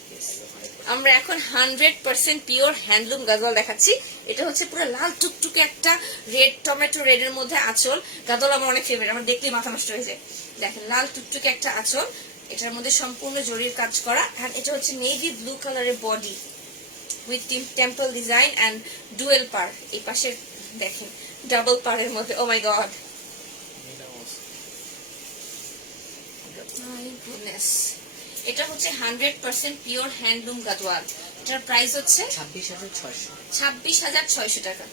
আমরা এখন 100% পিওর হ্যান্ডলুম গাদোয়াল দেখাচ্ছি। এটা হচ্ছে পুরো লাল টুকটুকে একটা রেড, টমেটো রেডের মধ্যে আঁচল। গাদোয়াল আমার অনেক ফেভারিট, আমার দেখলেই মাথা নষ্ট হয়ে যায়। দেখেন, লাল টুকটুকে একটা আঁচল, এটার মধ্যে সম্পূর্ণ জরির কাজ করা। আর এটা হচ্ছে নেভি ব্লু কালারের body with temple design and dual পার। এই পাশে দেখেন ডাবল পারের মধ্যে। ও মাই গড, এটা হচ্ছে 100% পিওর হ্যান্ডলুম গাদোয়াল। এটার প্রাইস হচ্ছে 26,600 টাকা।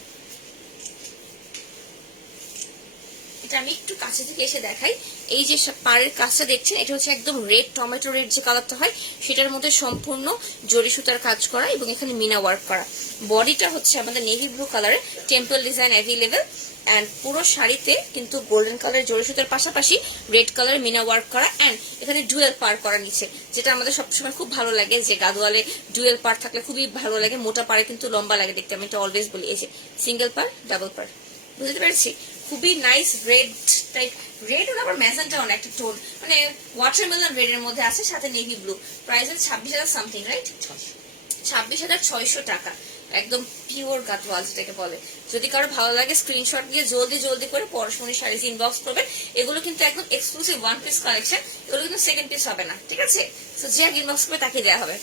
এটা আমি একটু কাছে থেকে এসে দেখাই। এই যে পাড়ের কাজটা দেখছেন, এটা হচ্ছে একদম রেড, টমেটো রেড যে কালারটা হয়, সেটার মধ্যে সম্পূর্ণ জরি সুতার কাজ করা এবং এখানে মিনা ওয়ার্ক করা। বডিটা হচ্ছে আমাদের নেভি ব্লু কালারের, টেম্পল ডিজাইন অ্যাভেলেবেল। অ্যান্ড পুরো শাড়িতে কিন্তু গোল্ডেন কালার জরি সুতার পাশাপাশি রেড কালার মিনা ওয়ার্ক করা, অ্যান্ড এখানে ডুয়েল পার করা নিচে, যেটা আমাদের সবসময় খুব ভালো লাগে, যে গাদোয়ালে ডুয়েল পার থাকলে খুবই ভালো লাগে। মোটা পারে কিন্তু লম্বা লাগে দেখতে, আমি এটা অলওয়েজ বলি। এই যে সিঙ্গেল পার, ডাবল পার, বুঝতে পেরেছি? খুবই নাইস রেড টাইপ, রেড আর আবার ম্যাজেন্টা অনেক একটা টোন, মানে ওয়াটারমেলন রেড এর মধ্যে আছে, সাথে নেভি ব্লু। প্রাইস হচ্ছে 26,000 সামথিং, রাইট? 26,600 টাকা। একদম পিওর গাদোয়াল যেটাকে বলে। যদি কারো ভালো লাগে স্ক্রিনশট দিয়ে জলদি করে পরশমণি শাড়িজ ইনবক্স করবেন। এগুলো কিন্তু একদম এক্সক্লুসিভ ওয়ান পিস কালেকশন, এগুলো কিন্তু সেকেন্ড পিস হবে না, ঠিক আছে? তো যে ইনবক্স করবে তাকে দেওয়া হবে।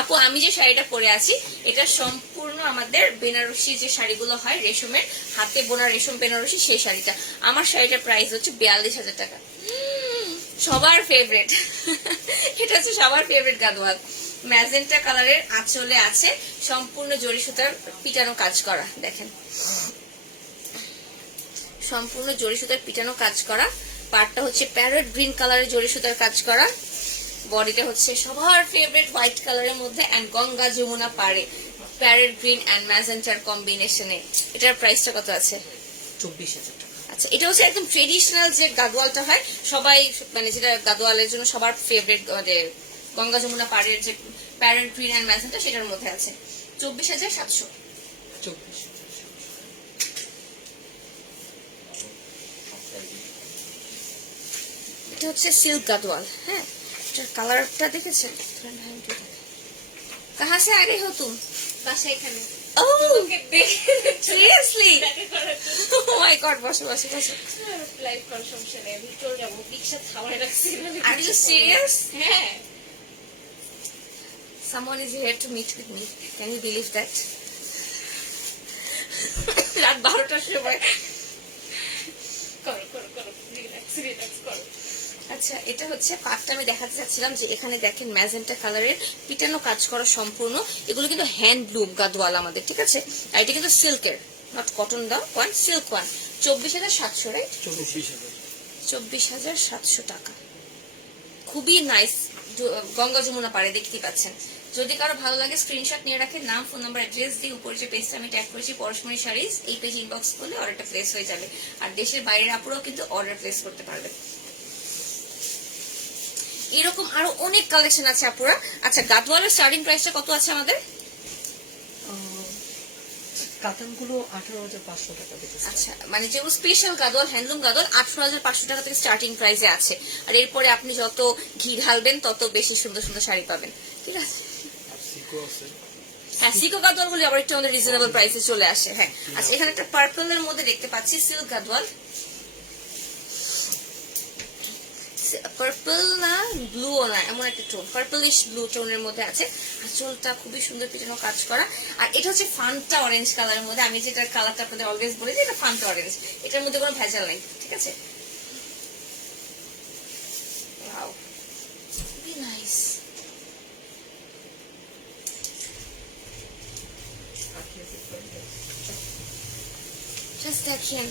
আপু, আমি যে শাড়িটা পরে আছি এটা সম্পূর্ণ আমাদের বেনারসি যে শাড়িগুলো হয়, রেশমের হাতে বোনা রেশম বেনারসি, সেই শাড়িটা। আমার শাড়িটার প্রাইস হচ্ছে 42,000 টাকা। সবার ফেভারিট, এটা হচ্ছে সবার ফেভারিট গাদোয়াল। ম্যাজেন্টা কালারের আঁচলে আছে সম্পূর্ণ জরি সুতার পিটানো কাজ করা। দেখেন, সম্পূর্ণ জরি সুতার পিটানো কাজ করা। পাড়টা হচ্ছে প্যারট গ্রিন কালারের জরি সুতার কাজ করা। বডিটা হচ্ছে সবার ফেভারিট হোয়াইট কালারের মধ্যে, এন্ড গঙ্গা যমুনা পাড়ে প্যারট গ্রিন এন্ড ম্যাজেন্টার কম্বিনেশনে। এটার প্রাইসটা কত আছে? 24,000 টাকা। আচ্ছা, এটা হচ্ছে একদম ট্রেডিশনাল যে গাদোয়ালটা হয়, সবাই মানে যেটা গাদোয়ালের জন্য সবার ফেভারিট, মানে গঙ্গা যমুনা পাড়ের যে প্যারট গ্রিন এন্ড ম্যাজেন্টা, সেটার মধ্যে আছে 24,700। এটা হচ্ছে সিল্ক গাদোয়াল। হ্যাঁ, এটার কালারটা দেখেছেন? কাহা সে আগে হো তুম? বাসা এখানে। Oh, seriously? Oh মাই গড, বসো বসো বসো। লাইভ করার সমস্যা নেই, আমি চলে যাবো, রিক্সা থামায় রাখছি। Are you serious? হ্যাঁ, Someone is here to meet with me. Can you believe that? রাত 12টার সময়। করো করো করো, রিল্যাক্স করো। আচ্ছা, এটা হচ্ছে পাটটা আমি দেখাতে চাচ্ছিলাম যে এখানে দেখেন ম্যাজেন্টা কালারের পিটানো কাজ করা সম্পূর্ণ। এগুলো কিন্তু হ্যান্ডলুম গাদওয়াল আমাদের, ঠিক আছে? আর এটা কিন্তু সিল্কের, not cotton the one, silk one. 24,700, right? 24,700 টাকা। খুবই নাইস, গঙ্গা যমুনা পাড়ে, দেখতেই পাচ্ছেন। যদি কারো ভালো লাগে স্ক্রিনশট নিয়ে রাখেন, নাম, ফোন নাম্বার, অ্যাড্রেস দিয়ে উপরে যে পেজটা আমি ট্যাগ করেছি পরশমণি শাড়িজ, এই পেজ ইনবক্স করলে অর্ডারটা প্লেস হয়ে যাবে। আর দেশের বাইরের আপুরাও কিন্তু অর্ডার প্লেস করতে পারবে। এরকম আরো অনেক কালেকশন আছে আপুরা। আচ্ছা, গাদওয়ালের স্টার্টিং প্রাইসটা কত আছে আমাদের? কাতানগুলো 18,500 টাকা দিতে। আচ্ছা, মানে যেগুলো স্পেশাল গাদওয়াল, হ্যান্ডলুম গাদওয়াল 18,500 টাকা থেকে স্টার্টিং প্রাইসে আছে। আর এরপরে আপনি যত ঘি ঢালবেন তত বেশি সুন্দর সুন্দর শাড়ি পাবেন, ঠিক আছে? হ্যাঁ, সিকো গাদওয়াল গুলি আবার একটু আমাদের রিজনেবল প্রাইসে চলে আসে। হ্যাঁ, আচ্ছা, এখানে একটা পার্পল এর মধ্যে দেখতে পাচ্ছি সিল্ক গাদওয়াল। পার্পল না, ব্লুও না, এমন একটা টোন, পার্পলিশ ব্লু টোনের মধ্যে আছে। আঁচলটা খুবই সুন্দর পিটানো কাজ করা। আর এটা হচ্ছে ফান্টা অরেঞ্জ কালারের মধ্যে। আমি যেটা কালারটা আপনাদের অলওয়েজ বলি যে এটা ফান্টা অরেঞ্জ, এটার মধ্যে কোনো ভেজাল নাই, ঠিক আছে? ওয়াও, খুবই নাইস। জাস্ট দেখেন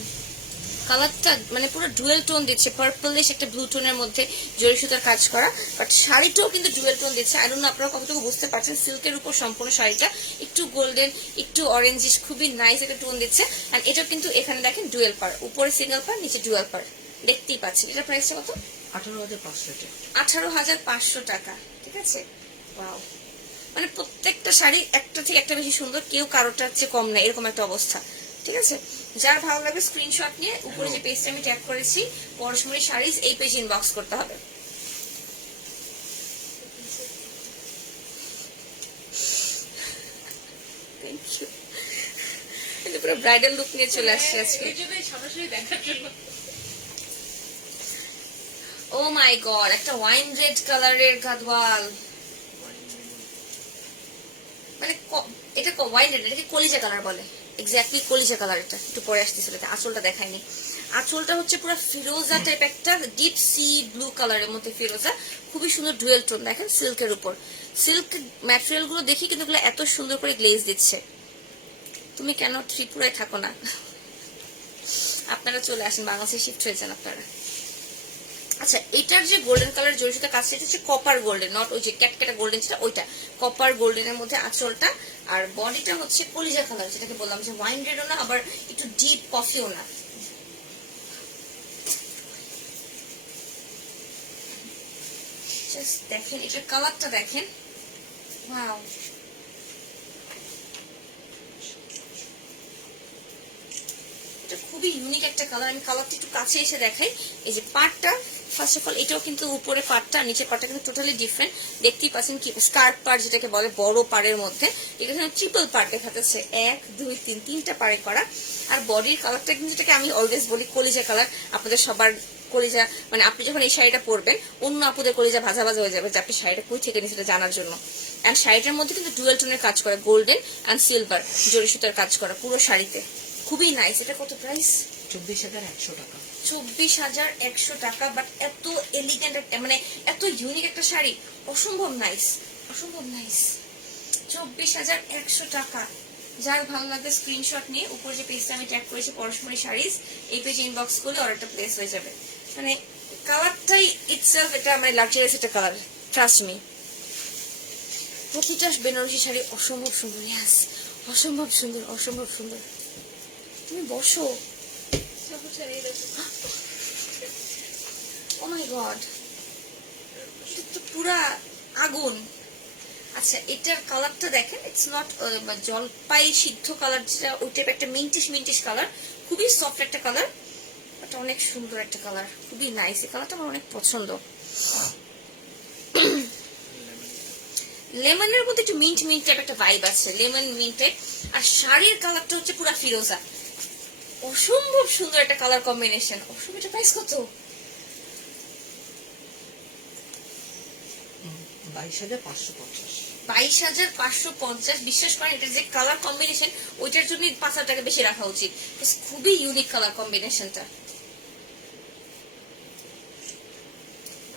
কালারটা, মানে পুরো ডুয়েল টোন দিচ্ছে, পার্পলিশ একটা ব্লু টোনের মধ্যে জরি সুতার কাজ করা। বাট শাড়িটাও কিন্তু ডুয়েল টোন দিচ্ছে। আই ডোন্ট নো আপনারা কতটুকু বুঝতে পারছেন। সিল্কের উপর সম্পূর্ণ শাড়িটা একটু গোল্ডেন, একটু অরেঞ্জিশ, খুবই নাইস একটা টোন দিচ্ছে। আর এটা কিন্তু এখানে দেখেন ডুয়েল পার, উপরে সিঙ্গেল পার, নিচে ডুয়েল পার, দেখতেই পাচ্ছেন। এটা প্রাইসটা কত? 18,500 টাকা। 18,500 টাকা, ঠিক আছে? ওয়াও, মানে প্রত্যেকটা শাড়ি একটা থেকে একটা বেশি সুন্দর, কেউ কারোটার চেয়ে কম না, এরকম একটা অবস্থা, ঠিক আছে? যার ভালো লাগবে স্ক্রিনশট নিয়ে উপরে যে পেজটা আমি ট্যাগ করেছি পরশমণি শাড়িজ, এই পেজ ইনবক্স করতে হবে। Thank you. কিন্তু পুরো ব্রাইডাল লুক নিয়ে চলে আসছে আজকে। এই জন্যই সরাসরি দেখার জন্য। ও মাই গড, একটা ওয়াইন রেড কালারের গাদওয়াল, মানে এটা ওয়াইন রেড, এটাকে কলিজা কালার বলে। এক্স্যাক্টলি কলিজা কালার। এটা একটু পরে আসতেছিল, আঁচলটা দেখায়নি। আঁচলটা হচ্ছে পুরো ফিরোজা টাইপ, একটা ডিপ সি ব্লু কালারের মধ্যে ফিরোজা, খুবই সুন্দর ডুয়েল টোন। দেখেন সিল্কের উপর, সিল্ক ম্যাটেরিয়াল গুলো দেখি কিন্তু এগুলো এত সুন্দর করে গ্লেজ দিচ্ছে। তুমি কেন ত্রিপুরায় থাকো না? আপনারা চলে আসেন, বাংলাদেশে শিফট হয়ে যান আপনারা। আচ্ছা, এটার যে গোল্ডেন কালার জড়িত কাজ, এটা হচ্ছে কপার গোল্ডেন, নট ওই যে ক্যাটক্যাটা গোল্ডেন, সেটা ওইটা কপার গোল্ডেনের মধ্যে আঁচলটা। আর বডিটা হচ্ছে কলিজা কালার, যেটাকে বললাম যে ওয়াইন রেডও না, আবার একটু ডিপ কফিও না। জাস্ট দেখেন এটার কালারটা দেখেন, ওয়াও। এটা খুবই ইউনিক একটা কালার। আমি কালারটা একটু কাছে এসে দেখাই। এই যে পাটটা, ফার্স্ট অফ অল এটাও কিন্তু উপরে পাটটা আর নিচে পাটটা কিন্তু টোটালি ডিফারেন্ট। দেখতেই পাচ্ছেন কি স্কার্ট পাড়, যেটাকে বলে বড় পাড়ের মধ্যে। এখানে ট্রিপল পার্ট দেখাচ্ছে, 1 2 3 তিনটা পাড়ে করা। আর বডির কালারটা কিন্তু, যেটাকে আমি অলওয়েজ বলি কলিজা কালার। আপনাদের সবার কলিজা, মানে আপনি যখন এই শাড়িটা পরবেন অন্য আপুদের কলিজা ভাজা ভাজা হয়ে যাবে যে আপনি শাড়িটা কই থেকে নিয়ে সেটা জানার জন্য। অ্যান্ড শাড়িটার মধ্যে কিন্তু ডুয়েল টোনের কাজ করা, গোল্ডেন অ্যান্ড সিলভার জরি সুতার কাজ করা পুরো শাড়িতে, খুবই নাইস। এটা কত প্রাইস? 24,100 টাকা। 24,100 টাকা। বাট এত এলিগেন্ট, মানে এত ইউনিক একটা শাড়ি, অসম্ভব নাইস, অসম্ভব নাইস। 24,100 টাকা। যার ভালো লাগবে স্ক্রিনশট নিয়ে উপরে যে পেজটা আমি ট্যাগ করেছি পরশমণি শাড়িজ, এই পেজে ইনবক্স করলে অর্ডারটা প্লেস হয়ে যাবে। মানে কালারটাই ইটসেলফ, এটা মানে লাক্সারিয়াস একটা কালার, ট্রাস্ট মি। প্রতিটা বেনারসি শাড়ি অসম্ভব সুন্দর, ইয়াস, অসম্ভব সুন্দর, অসম্ভব সুন্দর। তুমি বসো। ও মাই গড, এটা তো পুরা আগুন। আচ্ছা, এটার কালারটা দেখেন, ইটস নট জলপাই সিদ্ধ কালার, যেটা ওই টাইপ একটা মিন্টিশ মিন্টিশ কালার, খুবই সফট একটা কালার, বাট অনেক সুন্দর একটা কালার, খুবই নাইস। এই কালারটা আমার অনেক পছন্দ। লেমনের মধ্যে একটু মিন্ট মিন্ট টাইপ একটা ভাইব আছে, লেমন মিন্ট টাইপ। আর শাড়ির কালারটা হচ্ছে পুরা ফিরোজা, অসম্ভব সুন্দর একটা কালার কম্বিনেশন। অসম্ভব, এটা প্রাইস কত? 22,550। 22,550। বিশ্বাস করেন এটা যে কালার কম্বিনেশন ওইটার জন্য 5,000 টাকা বেশি রাখা উচিত। খুবই ইউনিক কালার কম্বিনেশনটা।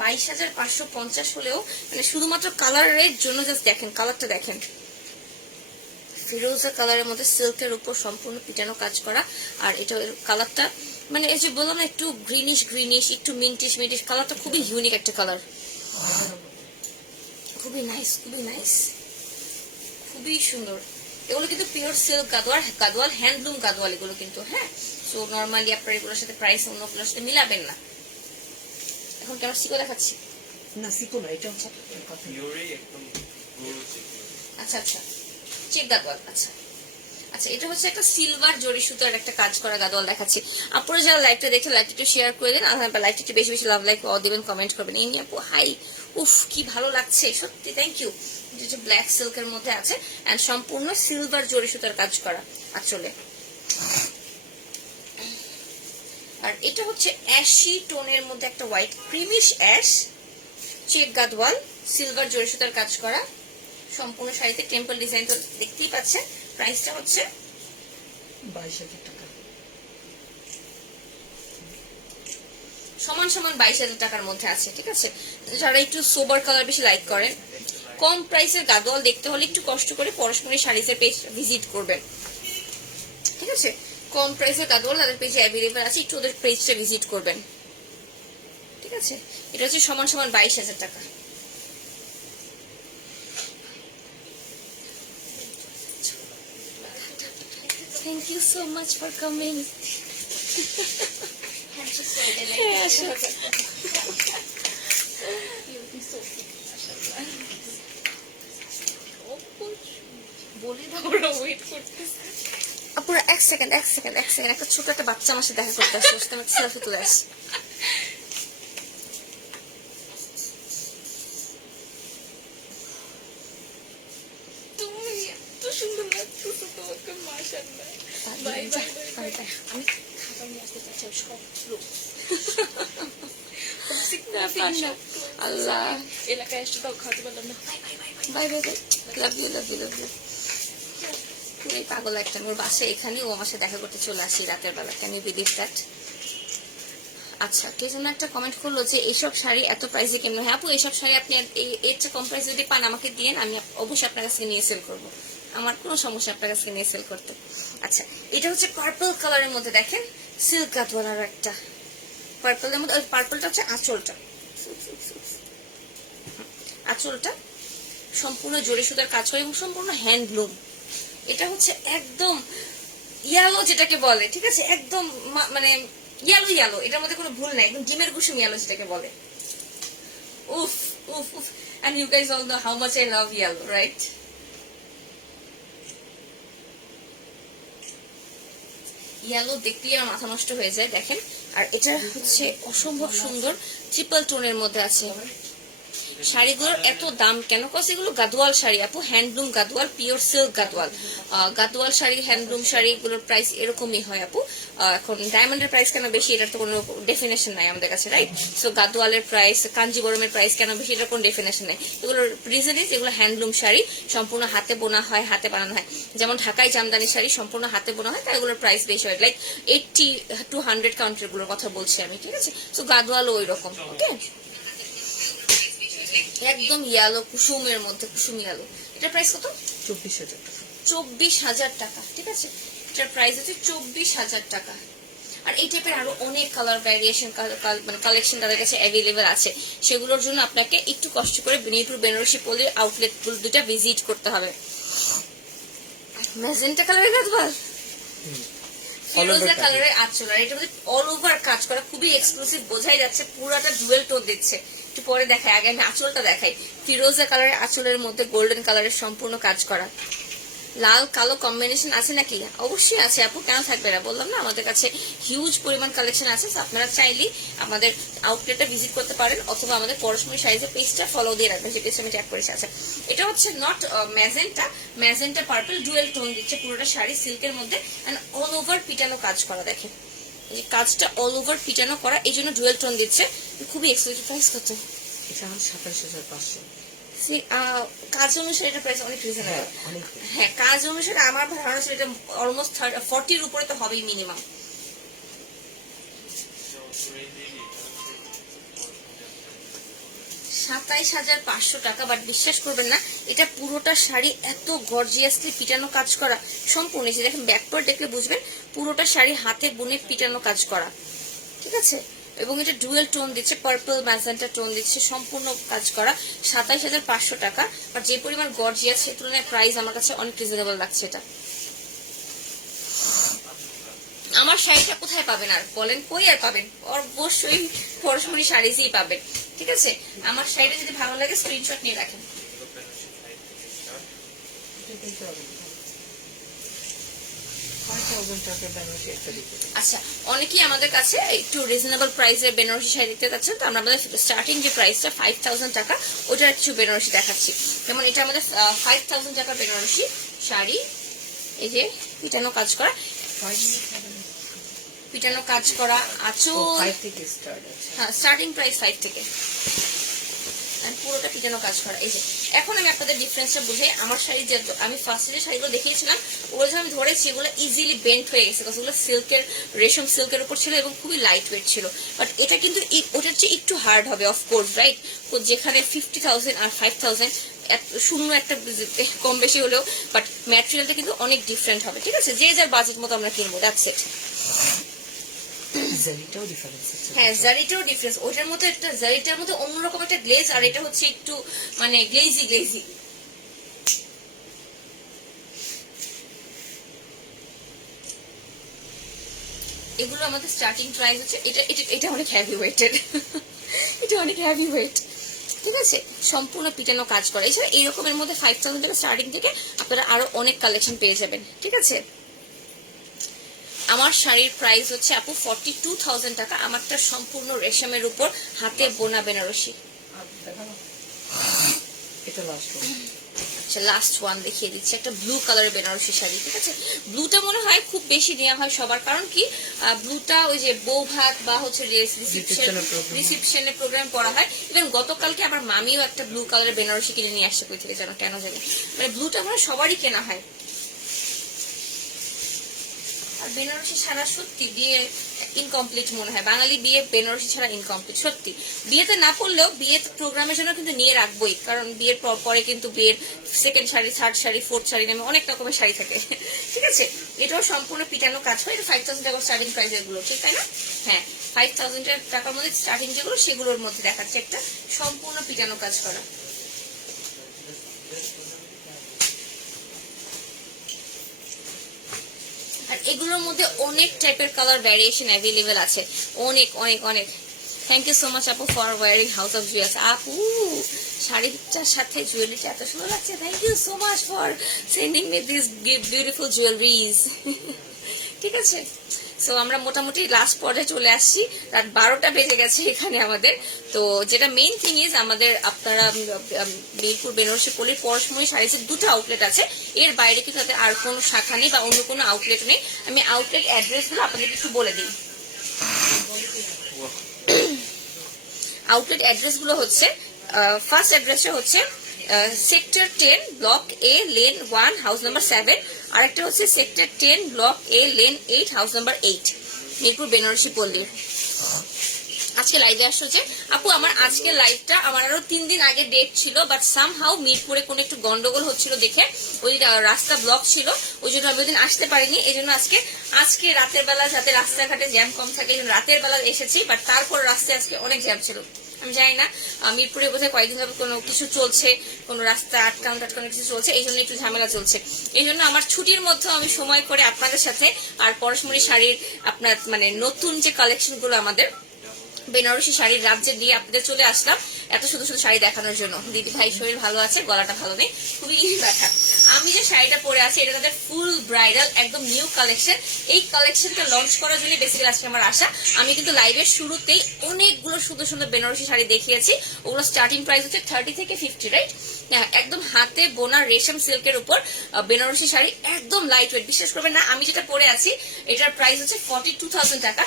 22,550 হলেও মানে শুধুমাত্র কালারের জন্য জাস্ট দেখেন, কালারটা দেখেন, ফিরোজা কালারের মধ্যে সিল্কের উপর সম্পূর্ণ পিটানো কাজ করা। আর এটা কালারটা মানে এই যে বললাম না একটু গ্রিনিশ গ্রিনিশ, একটু মিন্টিশ মিন্টিশ, কালারটা খুবই ইউনিক একটা কালার, খুবই নাইস, খুবই নাইস, খুবই সুন্দর। এগুলো কিন্তু pure silk Gadwal, Gadwal handloom Gadwal এগুলো কিন্তু। হ্যাঁ, সো নর্মালি আপনার এগুলোর সাথে প্রাইস অন্যগুলোর সাথে মিলাবেন না। এখন কি আমরা সিকো দেখাচ্ছি? না, সিকো না, এটা হচ্ছে কথা। আচ্ছা আচ্ছা, চেক গাদোয়াল। আচ্ছা আচ্ছা, এটা হচ্ছে একটা সিলভার জরি সুতার একটা কাজ করা গাদোয়াল দেখাচ্ছি। আপনারা যারা লাইভটা দেখে লাইভটা একটু শেয়ার করে দেন, আর লাইভটা একটু বেশি বেশি লাভ লাইক দিবেন, কমেন্ট করবেন। এই নিয়ে আপু হাই, উফ কি ভালো লাগছে সত্যি, থ্যাংক ইউ। এটা ব্ল্যাক সিল্কের মধ্যে আছে এন্ড সম্পূর্ণ সিলভার জরি সুতার কাজ করা আসলে। আর এটা হচ্ছে অ্যাশি টোনের মধ্যে একটা white creamish ash check Gadwal, silver জরি সুতার কাজ করা সম্পূর্ণ শাড়িতে টেম্পল ডিজাইন তো দেখতেই পাচ্ছেন। প্রাইসটা হচ্ছে 22,000 টাকা। সমান সমান 22,000 টাকার মধ্যে আছে। ঠিক আছে, যারা একটু সোবার কালার বেশি লাইক করেন, কম প্রাইসের গাদওয়াল দেখতে হলে একটু কষ্ট করে পরশমণি শাড়িজের পেজ ভিজিট করবেন। ঠিক আছে, কম প্রাইসের গাদওয়াল তাদের পেজে অ্যাভেলেবল আছে, একটু ওদের পেজটা ভিজিট করবেন। ঠিক আছে, এটা হচ্ছে সমান সমান 22,000 টাকা। Thank you so much for coming. বলে দাও, ওরা ওয়েট করতেছে। আপুরা এক সেকেন্ড একটা ছোট একটা বাচ্চা আমার সাথে দেখা করতে আসছে, ওর সাথে আমি সেলফি তুলে আসি। তুমি এত সুন্দর লাগতেছে তোমাকে, মাশাআল্লাহ। By bye bye by. আমি খাবার নিয়ে আসতে চাচ্ছি, সব লোক আল্লাহ, এলাকায় এসে তাও খাওয়াতে পারলাম না। Bye bye bye bye bye bye bye, love you love you love you. পুরাই পাগল একটা, ওর বাসায় এখানে, ও আমার সাথে দেখা করতে চলে আসি রাতের বেলা। Can you believe that? আচ্ছা, কে যেন একটা কমেন্ট করলো যে এইসব শাড়ি এত প্রাইসে কেমন হয়। আপু এইসব শাড়ি আপনি এর চেয়ে কম প্রাইসে যদি পান আমাকে দিয়েন, আমি অবশ্যই আপনার কাছে নিয়ে সেল করবো, আমার কোনো সমস্যা আপনার কাছে নিয়ে সেল করতে। আচ্ছা, এটা হচ্ছে পার্পল কালারের মধ্যে দেখেন সিল্ক গাদওয়ালার একটা পার্পলের মধ্যে, পার্পলটা হচ্ছে আঁচলটা, আঁচলটা সম্পূর্ণ জরি সুতার কাজ হয় এবং সম্পূর্ণ হ্যান্ডলুম। এটা হচ্ছে একদম ইয়ালো যেটাকে বলে, ঠিক আছে, একদম মানে ইয়ালো ইয়ালো, এটার মধ্যে কোনো ভুল নাই, একদম ডিমের কুসুম ইয়ালো যেটাকে বলে। উফ উফ উফ, and you guys all know how much I love yellow, right? Yellow দেখতেই আমার মাথা নষ্ট হয়ে যায় দেখেন। আর এটা হচ্ছে অসম্ভব সুন্দর ট্রিপল টোনের মধ্যে আছে। শাড়িগুলোর এত দাম কেন? কজ এগুলো গাদওয়াল শাড়ি আপু, handloom Gadwal, pure silk Gadwal. Gadwal sari, handloom শাড়িগুলোর প্রাইস এরকমই হয় আপু। এখন ডায়মন্ডের প্রাইস কেন বেশি, এটার তো কোনো ডেফিনেশন নাই আমাদের কাছে, রাইট? সো গাদওয়ালের প্রাইস, কাঞ্জিবরমের প্রাইস কেন বেশি, এটার কোনো ডেফিনেশন নাই। এগুলোর রিজন ইজ এগুলো হ্যান্ডলুম শাড়ি, সম্পূর্ণ হাতে বোনা হয়, হাতে বানানো হয়। যেমন ঢাকায় জামদানি শাড়ি সম্পূর্ণ হাতে বোনা হয়, তাই এগুলোর প্রাইস বেশি হয়, লাইক 80 to 100 কাউন্টার গুলোর কথা বলছি আমি, ঠিক আছে? সো গাদওয়ালও ওই রকম। ওকে, একদম ইয়ালো কুসুমের মধ্যে, কুসুম ইয়ালো। এটার প্রাইস কত? 24,000 টাকা। 24,000 টাকা, ঠিক আছে? এটার প্রাইস হচ্ছে 24,000 টাকা। আর এই টাইপের আরো অনেক কালার ভ্যারিয়েশন মানে কালেকশন তাদের কাছে অ্যাভেলেবেল আছে। সেগুলোর জন্য আপনাকে একটু কষ্ট করে নিউটুর বেনারসি পলির আউটলেট গুলো দুটা ভিজিট করতে হবে। ম্যাজেন্টা কালারের গাদওয়াল, ফিরোজা কালারের আঁচল, আর এটা হচ্ছে অল ওভার কাজ করা, খুবই এক্সক্লুসিভ, বোঝাই যাচ্ছে পুরাটা ডুয়েল টোন দিচ্ছে। একটু পরে দেখাই, আগে আমি আঁচলটা দেখাই। ফিরোজা কালারের আঁচলের মধ্যে গোল্ডেন কালারের সম্পূর্ণ কাজ করা, লাল কালো কম্বিনেশন আছে নাকি? অবশ্যই আছে আপু, কেন থাকবে না? বললাম না আমাদের কাছে হিউজ পরিমাণ কালেকশন আছে। So আপনারা চাইলে আমাদের আউটলেটটা ভিজিট করতে পারেন অথবা আমাদের পরশমণি শাড়িজের পেজটা ফলো দিয়ে রাখবেন, যে পেজটা আমি ট্যাগ করেছি। আছে এটা হচ্ছে not magenta purple dual tone দিচ্ছে পুরোটা শাড়ি সিল্কের মধ্যে, এন্ড অল ওভার পিটানো কাজ করা। দেখেন এই কাজটা অল ওভার পিটানো করা, এই জন্য ডুয়েল টোন দিচ্ছে। খুবই এক্সক্লুসিভ। প্রাইস কত? এটা আমার 27,500। কাজ অনুসারে এটা প্রাইস অনেক রিজনেবল। হ্যাঁ, অনেক। হ্যাঁ, কাজ অনুসারে আমার ধারণা ছিল এটা অলমোস্ট 40-র উপরে তো হবেই মিনিমাম। 27,500 টাকা। বাট বিশ্বাস করবেন না, এটা পুরোটা শাড়ি এত গর্জিয়াসলি পিটানো কাজ করা সম্পূর্ণ। যে দেখেন ব্যাকপার্ট দেখলে বুঝবেন পুরোটা শাড়ি হাতে বুনে পিটানো কাজ করা, ঠিক আছে? এবং এটা ডুয়েল টোন দিচ্ছে, পার্পল ম্যাজেন্টা টোন দিচ্ছে, সম্পূর্ণ কাজ করা। 27,500 টাকা। আর যে পরিমাণ গর্জিয়াস সে তুলনায় প্রাইস আমার কাছে অনেক রিজনেবল লাগছে। এটা আমার শাড়িটা কোথায় পাবেন আর বলেন? কই আর পাবেন? অবশ্যই পরশমণি শাড়িজই পাবেন, ঠিক আছে? আমার শাড়িটা যদি ভালো লাগে স্ক্রিনশট নিয়ে রাখেন। এটা দিতে হবে না। 5,000 টাকার বেনারসি একটা দিতে হবে। আচ্ছা, অনেকেই আমাদের কাছে একটু রিজনেবল প্রাইসের বেনারসি শাড়ি দেখতে চাচ্ছেন, তো আমরা আমাদের স্টার্টিং যে প্রাইসটা 5,000 টাকা, ওটার কিছু বেনারসি দেখাচ্ছি। যেমন এটা আমাদের 5,000 টাকার বেনারসি শাড়ি, এই যে পিটানো কাজ করা, পিটানো কাজ করা আঁচল। 5 থেকে স্টার্ট আছে। হ্যাঁ, স্টার্টিং প্রাইস 5 থেকে, পুরোটা পিটানো কাজ করা। এই যে এখন আমি আপনাদের ডিফারেন্সটা বুঝাই। আমার শাড়ি যে আমি ফার্স্টে যে শাড়িগুলো দেখিয়েছিলাম ওগুলো যে আমি ধরেছি, এগুলো ইজিলি বেন্ট হয়ে গেছে, ওগুলো সিল্কের, রেশম সিল্কের উপর ছিল এবং খুবই লাইট ওয়েট ছিল। বাট এটা কিন্তু ওটার চেয়ে একটু হার্ড হবে, অফকোর্স, রাইট? যেখানে 50,000 আর 5,000 শূন্য একটা কম বেশি হলেও, বাট ম্যাটেরিয়ালটা কিন্তু অনেক ডিফারেন্ট হবে, ঠিক আছে? যে যার বাজেট মতো আমরা কিনবো, দ্যাটস ইট। জারিটাও ডিফারেন্স আছে। হ্যাঁ, জারিটাও ডিফারেন্স। ওটার মধ্যে একটা জারিটার মধ্যে অন্যরকম একটা গ্লেজ, আর এটা হচ্ছে একটু মানে গ্লেজি গ্লেজি। এগুলো আমাদের স্টার্টিং প্রাইস হচ্ছে, এটা অনেক হ্যাভি ওয়েটেড। এটা অনেক হ্যাভি ওয়েট, ঠিক আছে? সম্পূর্ণ পিটানো কাজ করে। এছাড়া এইরকমের মধ্যে 5,000 টাকা স্টার্টিং থেকে আপনারা আরো অনেক কালেকশন পেয়ে যাবেন, ঠিক আছে? আমার শাড়ির প্রাইস হচ্ছে আপু 42,000 টাকা। আমারটা সম্পূর্ণ রেশমের উপর হাতে বোনা বেনারসি। এটা লাস্ট ওয়ান। আচ্ছা, লাস্ট ওয়ান দেখিয়ে দিচ্ছি, একটা ব্লু কালারের বেনারসি শাড়ি, ঠিক আছে? ব্লুটা মনে হয় খুব বেশি নেওয়া হয় সবার, কারণ কি ব্লুটা ওই যে বউ ভাত বা হচ্ছে রিসেপশনের প্রোগ্রাম পড়া হয়। ইভেন গতকালকে আমার মামিও একটা ব্লু কালারের বেনারসি কিনে নিয়ে আসছে কই থেকে জানো, কেন জানি। মানে ব্লুটা মনে হয় সবারই কেনা হয়। আর বেনারসি ছাড়া সত্যি বিয়ে ইনকমপ্লিট মনে হয়। বাঙালি বিয়ে বেনারসি ছাড়া ইনকমপ্লিট সত্যি। বিয়েতে না পড়লেও বিয়ে প্রোগ্রামের জন্য কিন্তু নিয়ে রাখবোই, কারণ বিয়ের পরে কিন্তু বিয়ের second sari, third sari, fourth sari নামে অনেক রকমের শাড়ি থাকে, ঠিক আছে? এটাও সম্পূর্ণ পিটানো কাজ হয়। এটা 5,000 টাকা স্টার্টিং প্রাইস এগুলো, ঠিক তাই না? হ্যাঁ, 5,000 টাকার মধ্যে স্টার্টিং যেগুলো সেগুলোর মধ্যে দেখাচ্ছে একটা সম্পূর্ণ পিটানো কাজ করা। আর এগুলোর মধ্যে অনেক টাইপের কালার ভ্যারিয়েশন অ্যাভেলেবেল আছে, অনেক অনেক অনেক। থ্যাংক ইউ সো মাচ আপু for wearing House of Jewellers. আপু শাড়িটার সাথে জুয়েলারিটা এত সুন্দর লাগছে। Thank you so much for sending me this beautiful jewelleries. ঠিক আছে, সো আমরা মোটামুটি লাস্ট পর্যায়ে চলে আসছি। রাত 12টা বেজে গেছে এখানে আমাদের। তো যেটা মেইন থিং ইজ, আমাদের আপনারা মিরপুর বেনারসি পল্লীর পরশমণি শাড়িজের 2টা আউটলেট আছে। এর বাইরে কিন্তু তাদের আর কোনো শাখা নেই বা অন্য কোনো আউটলেট নেই। আমি আউটলেট অ্যাড্রেসগুলো আপনাদেরকে একটু বলে দিই। আউটলেট অ্যাড্রেসগুলো হচ্ছে, ফার্স্ট অ্যাড্রেসটা হচ্ছে sector 10 block A lane 1 house number 7, আর একটা হচ্ছে sector 10 block A lane 8 house number 8, Mirpur Banarasi পল্লীর। আজকে লাইভে আসছে যে আপু, আমার আজকের লাইভটা আমার আরো 3 দিন আগে ডেট ছিল, বাট সামহাউ মিরপুরে কোনো একটু গন্ডগোল হচ্ছিল দেখে ওই রাস্তা ব্লক ছিল, ওই জন্য আমি ওই দিন আসতে পারিনি। এই জন্য আজকে রাতের বেলা যাতে রাস্তাঘাটে জ্যাম কম থাকে এই জন্য রাতের বেলা এসেছি, বাট তারপর রাস্তায় আজকে অনেক জ্যাম ছিল। আমি জানি না মিরপুরে বোধহয় কয়েকদিন ধরে কোনো কিছু চলছে, কোনো রাস্তা আটকানো কিছু চলছে, এই জন্য একটু ঝামেলা চলছে। এই জন্য আমার ছুটির মধ্যে আমি সময় করে আপনাদের সাথে আর পরশমণি শাড়ির আপনার মানে নতুন যে কালেকশন গুলো আমাদের বেনারসি শাড়ির রাজ্যে দিয়ে আপনাদের চলে আসলাম এত সুন্দর সুন্দর শাড়ি দেখানোর জন্য। দিদি ভাই শরীর ভালো আছে, গলাটা ভালো নেই, খুবই ব্যথা। আমি যে শাড়িটা পরে আছি এটা তাদের ফুল ব্রাইডাল একদম নিউ কালেকশন। এই কালেকশনটা লঞ্চ করার জন্য বেসিক্যালি আজকে আমার আশা। আমি কিন্তু লাইভের শুরুতেই অনেকগুলো সুন্দর সুন্দর বেনারসি শাড়ি দেখিয়েছি, ওগুলো স্টার্টিং প্রাইস হচ্ছে 30 থেকে 50, রাইট? হ্যাঁ, একদম হাতে বোনা রেশম সিল্কের উপর বেনারসি শাড়ি, একদম লাইট ওয়েট। বিশ্বাস করবেন না, আমি যেটা পরে আছি এটার প্রাইস হচ্ছে 42,000 টাকা।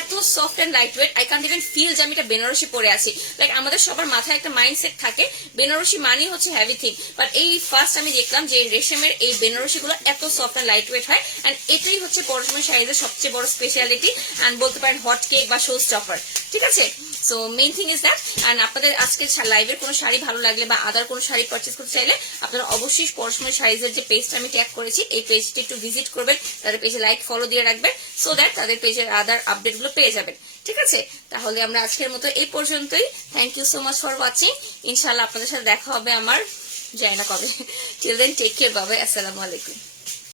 এত soft and light weight, I can't even feel যে আমি এটা বেনারসি পরে আছি। লাইক আমাদের সবার মাথায় একটা মাইন্ডসেট থাকে বেনারসি মানেই হচ্ছে হেভি থিং, বাট এই ফার্স্ট আমি দেখলাম যে রেশমের এই বেনারসি গুলো এত সফট এন্ড লাইট ওয়েট হয়। এন্ড এটাই হচ্ছে পরশমণি শাড়িদের সবচেয়ে বড় স্পেশালিটি এন্ড বলতে পারেন হট কেক বা শো স্টপার, ঠিক আছে? So main thing is that. And আপনাদের আজকে লাইভের কোনো শাড়ি ভালো লাগলে বা আদার কোনো শাড়ি পারচেস করতে চাইলে আপনারা অবশ্যই পরশমণি শাড়িজের যে পেজটা আমি ট্যাগ করেছি এই পেজটি একটু ভিজিট করবেন, তাদের পেজে লাইক ফলো দিয়ে রাখবেন, সো দ্যাট তাদের পেজের আদার আপডেট গুলো পেয়ে যাবেন, ঠিক আছে? তাহলে আমরা আজকের মতো এই পর্যন্তই। Thank you so much for watching. ইনশাল্লাহ আপনাদের সাথে দেখা হবে আমার, জানি না কবে। টিল দেন টেক কেয়ার, বাবাই, আসসালামু আলাইকুম।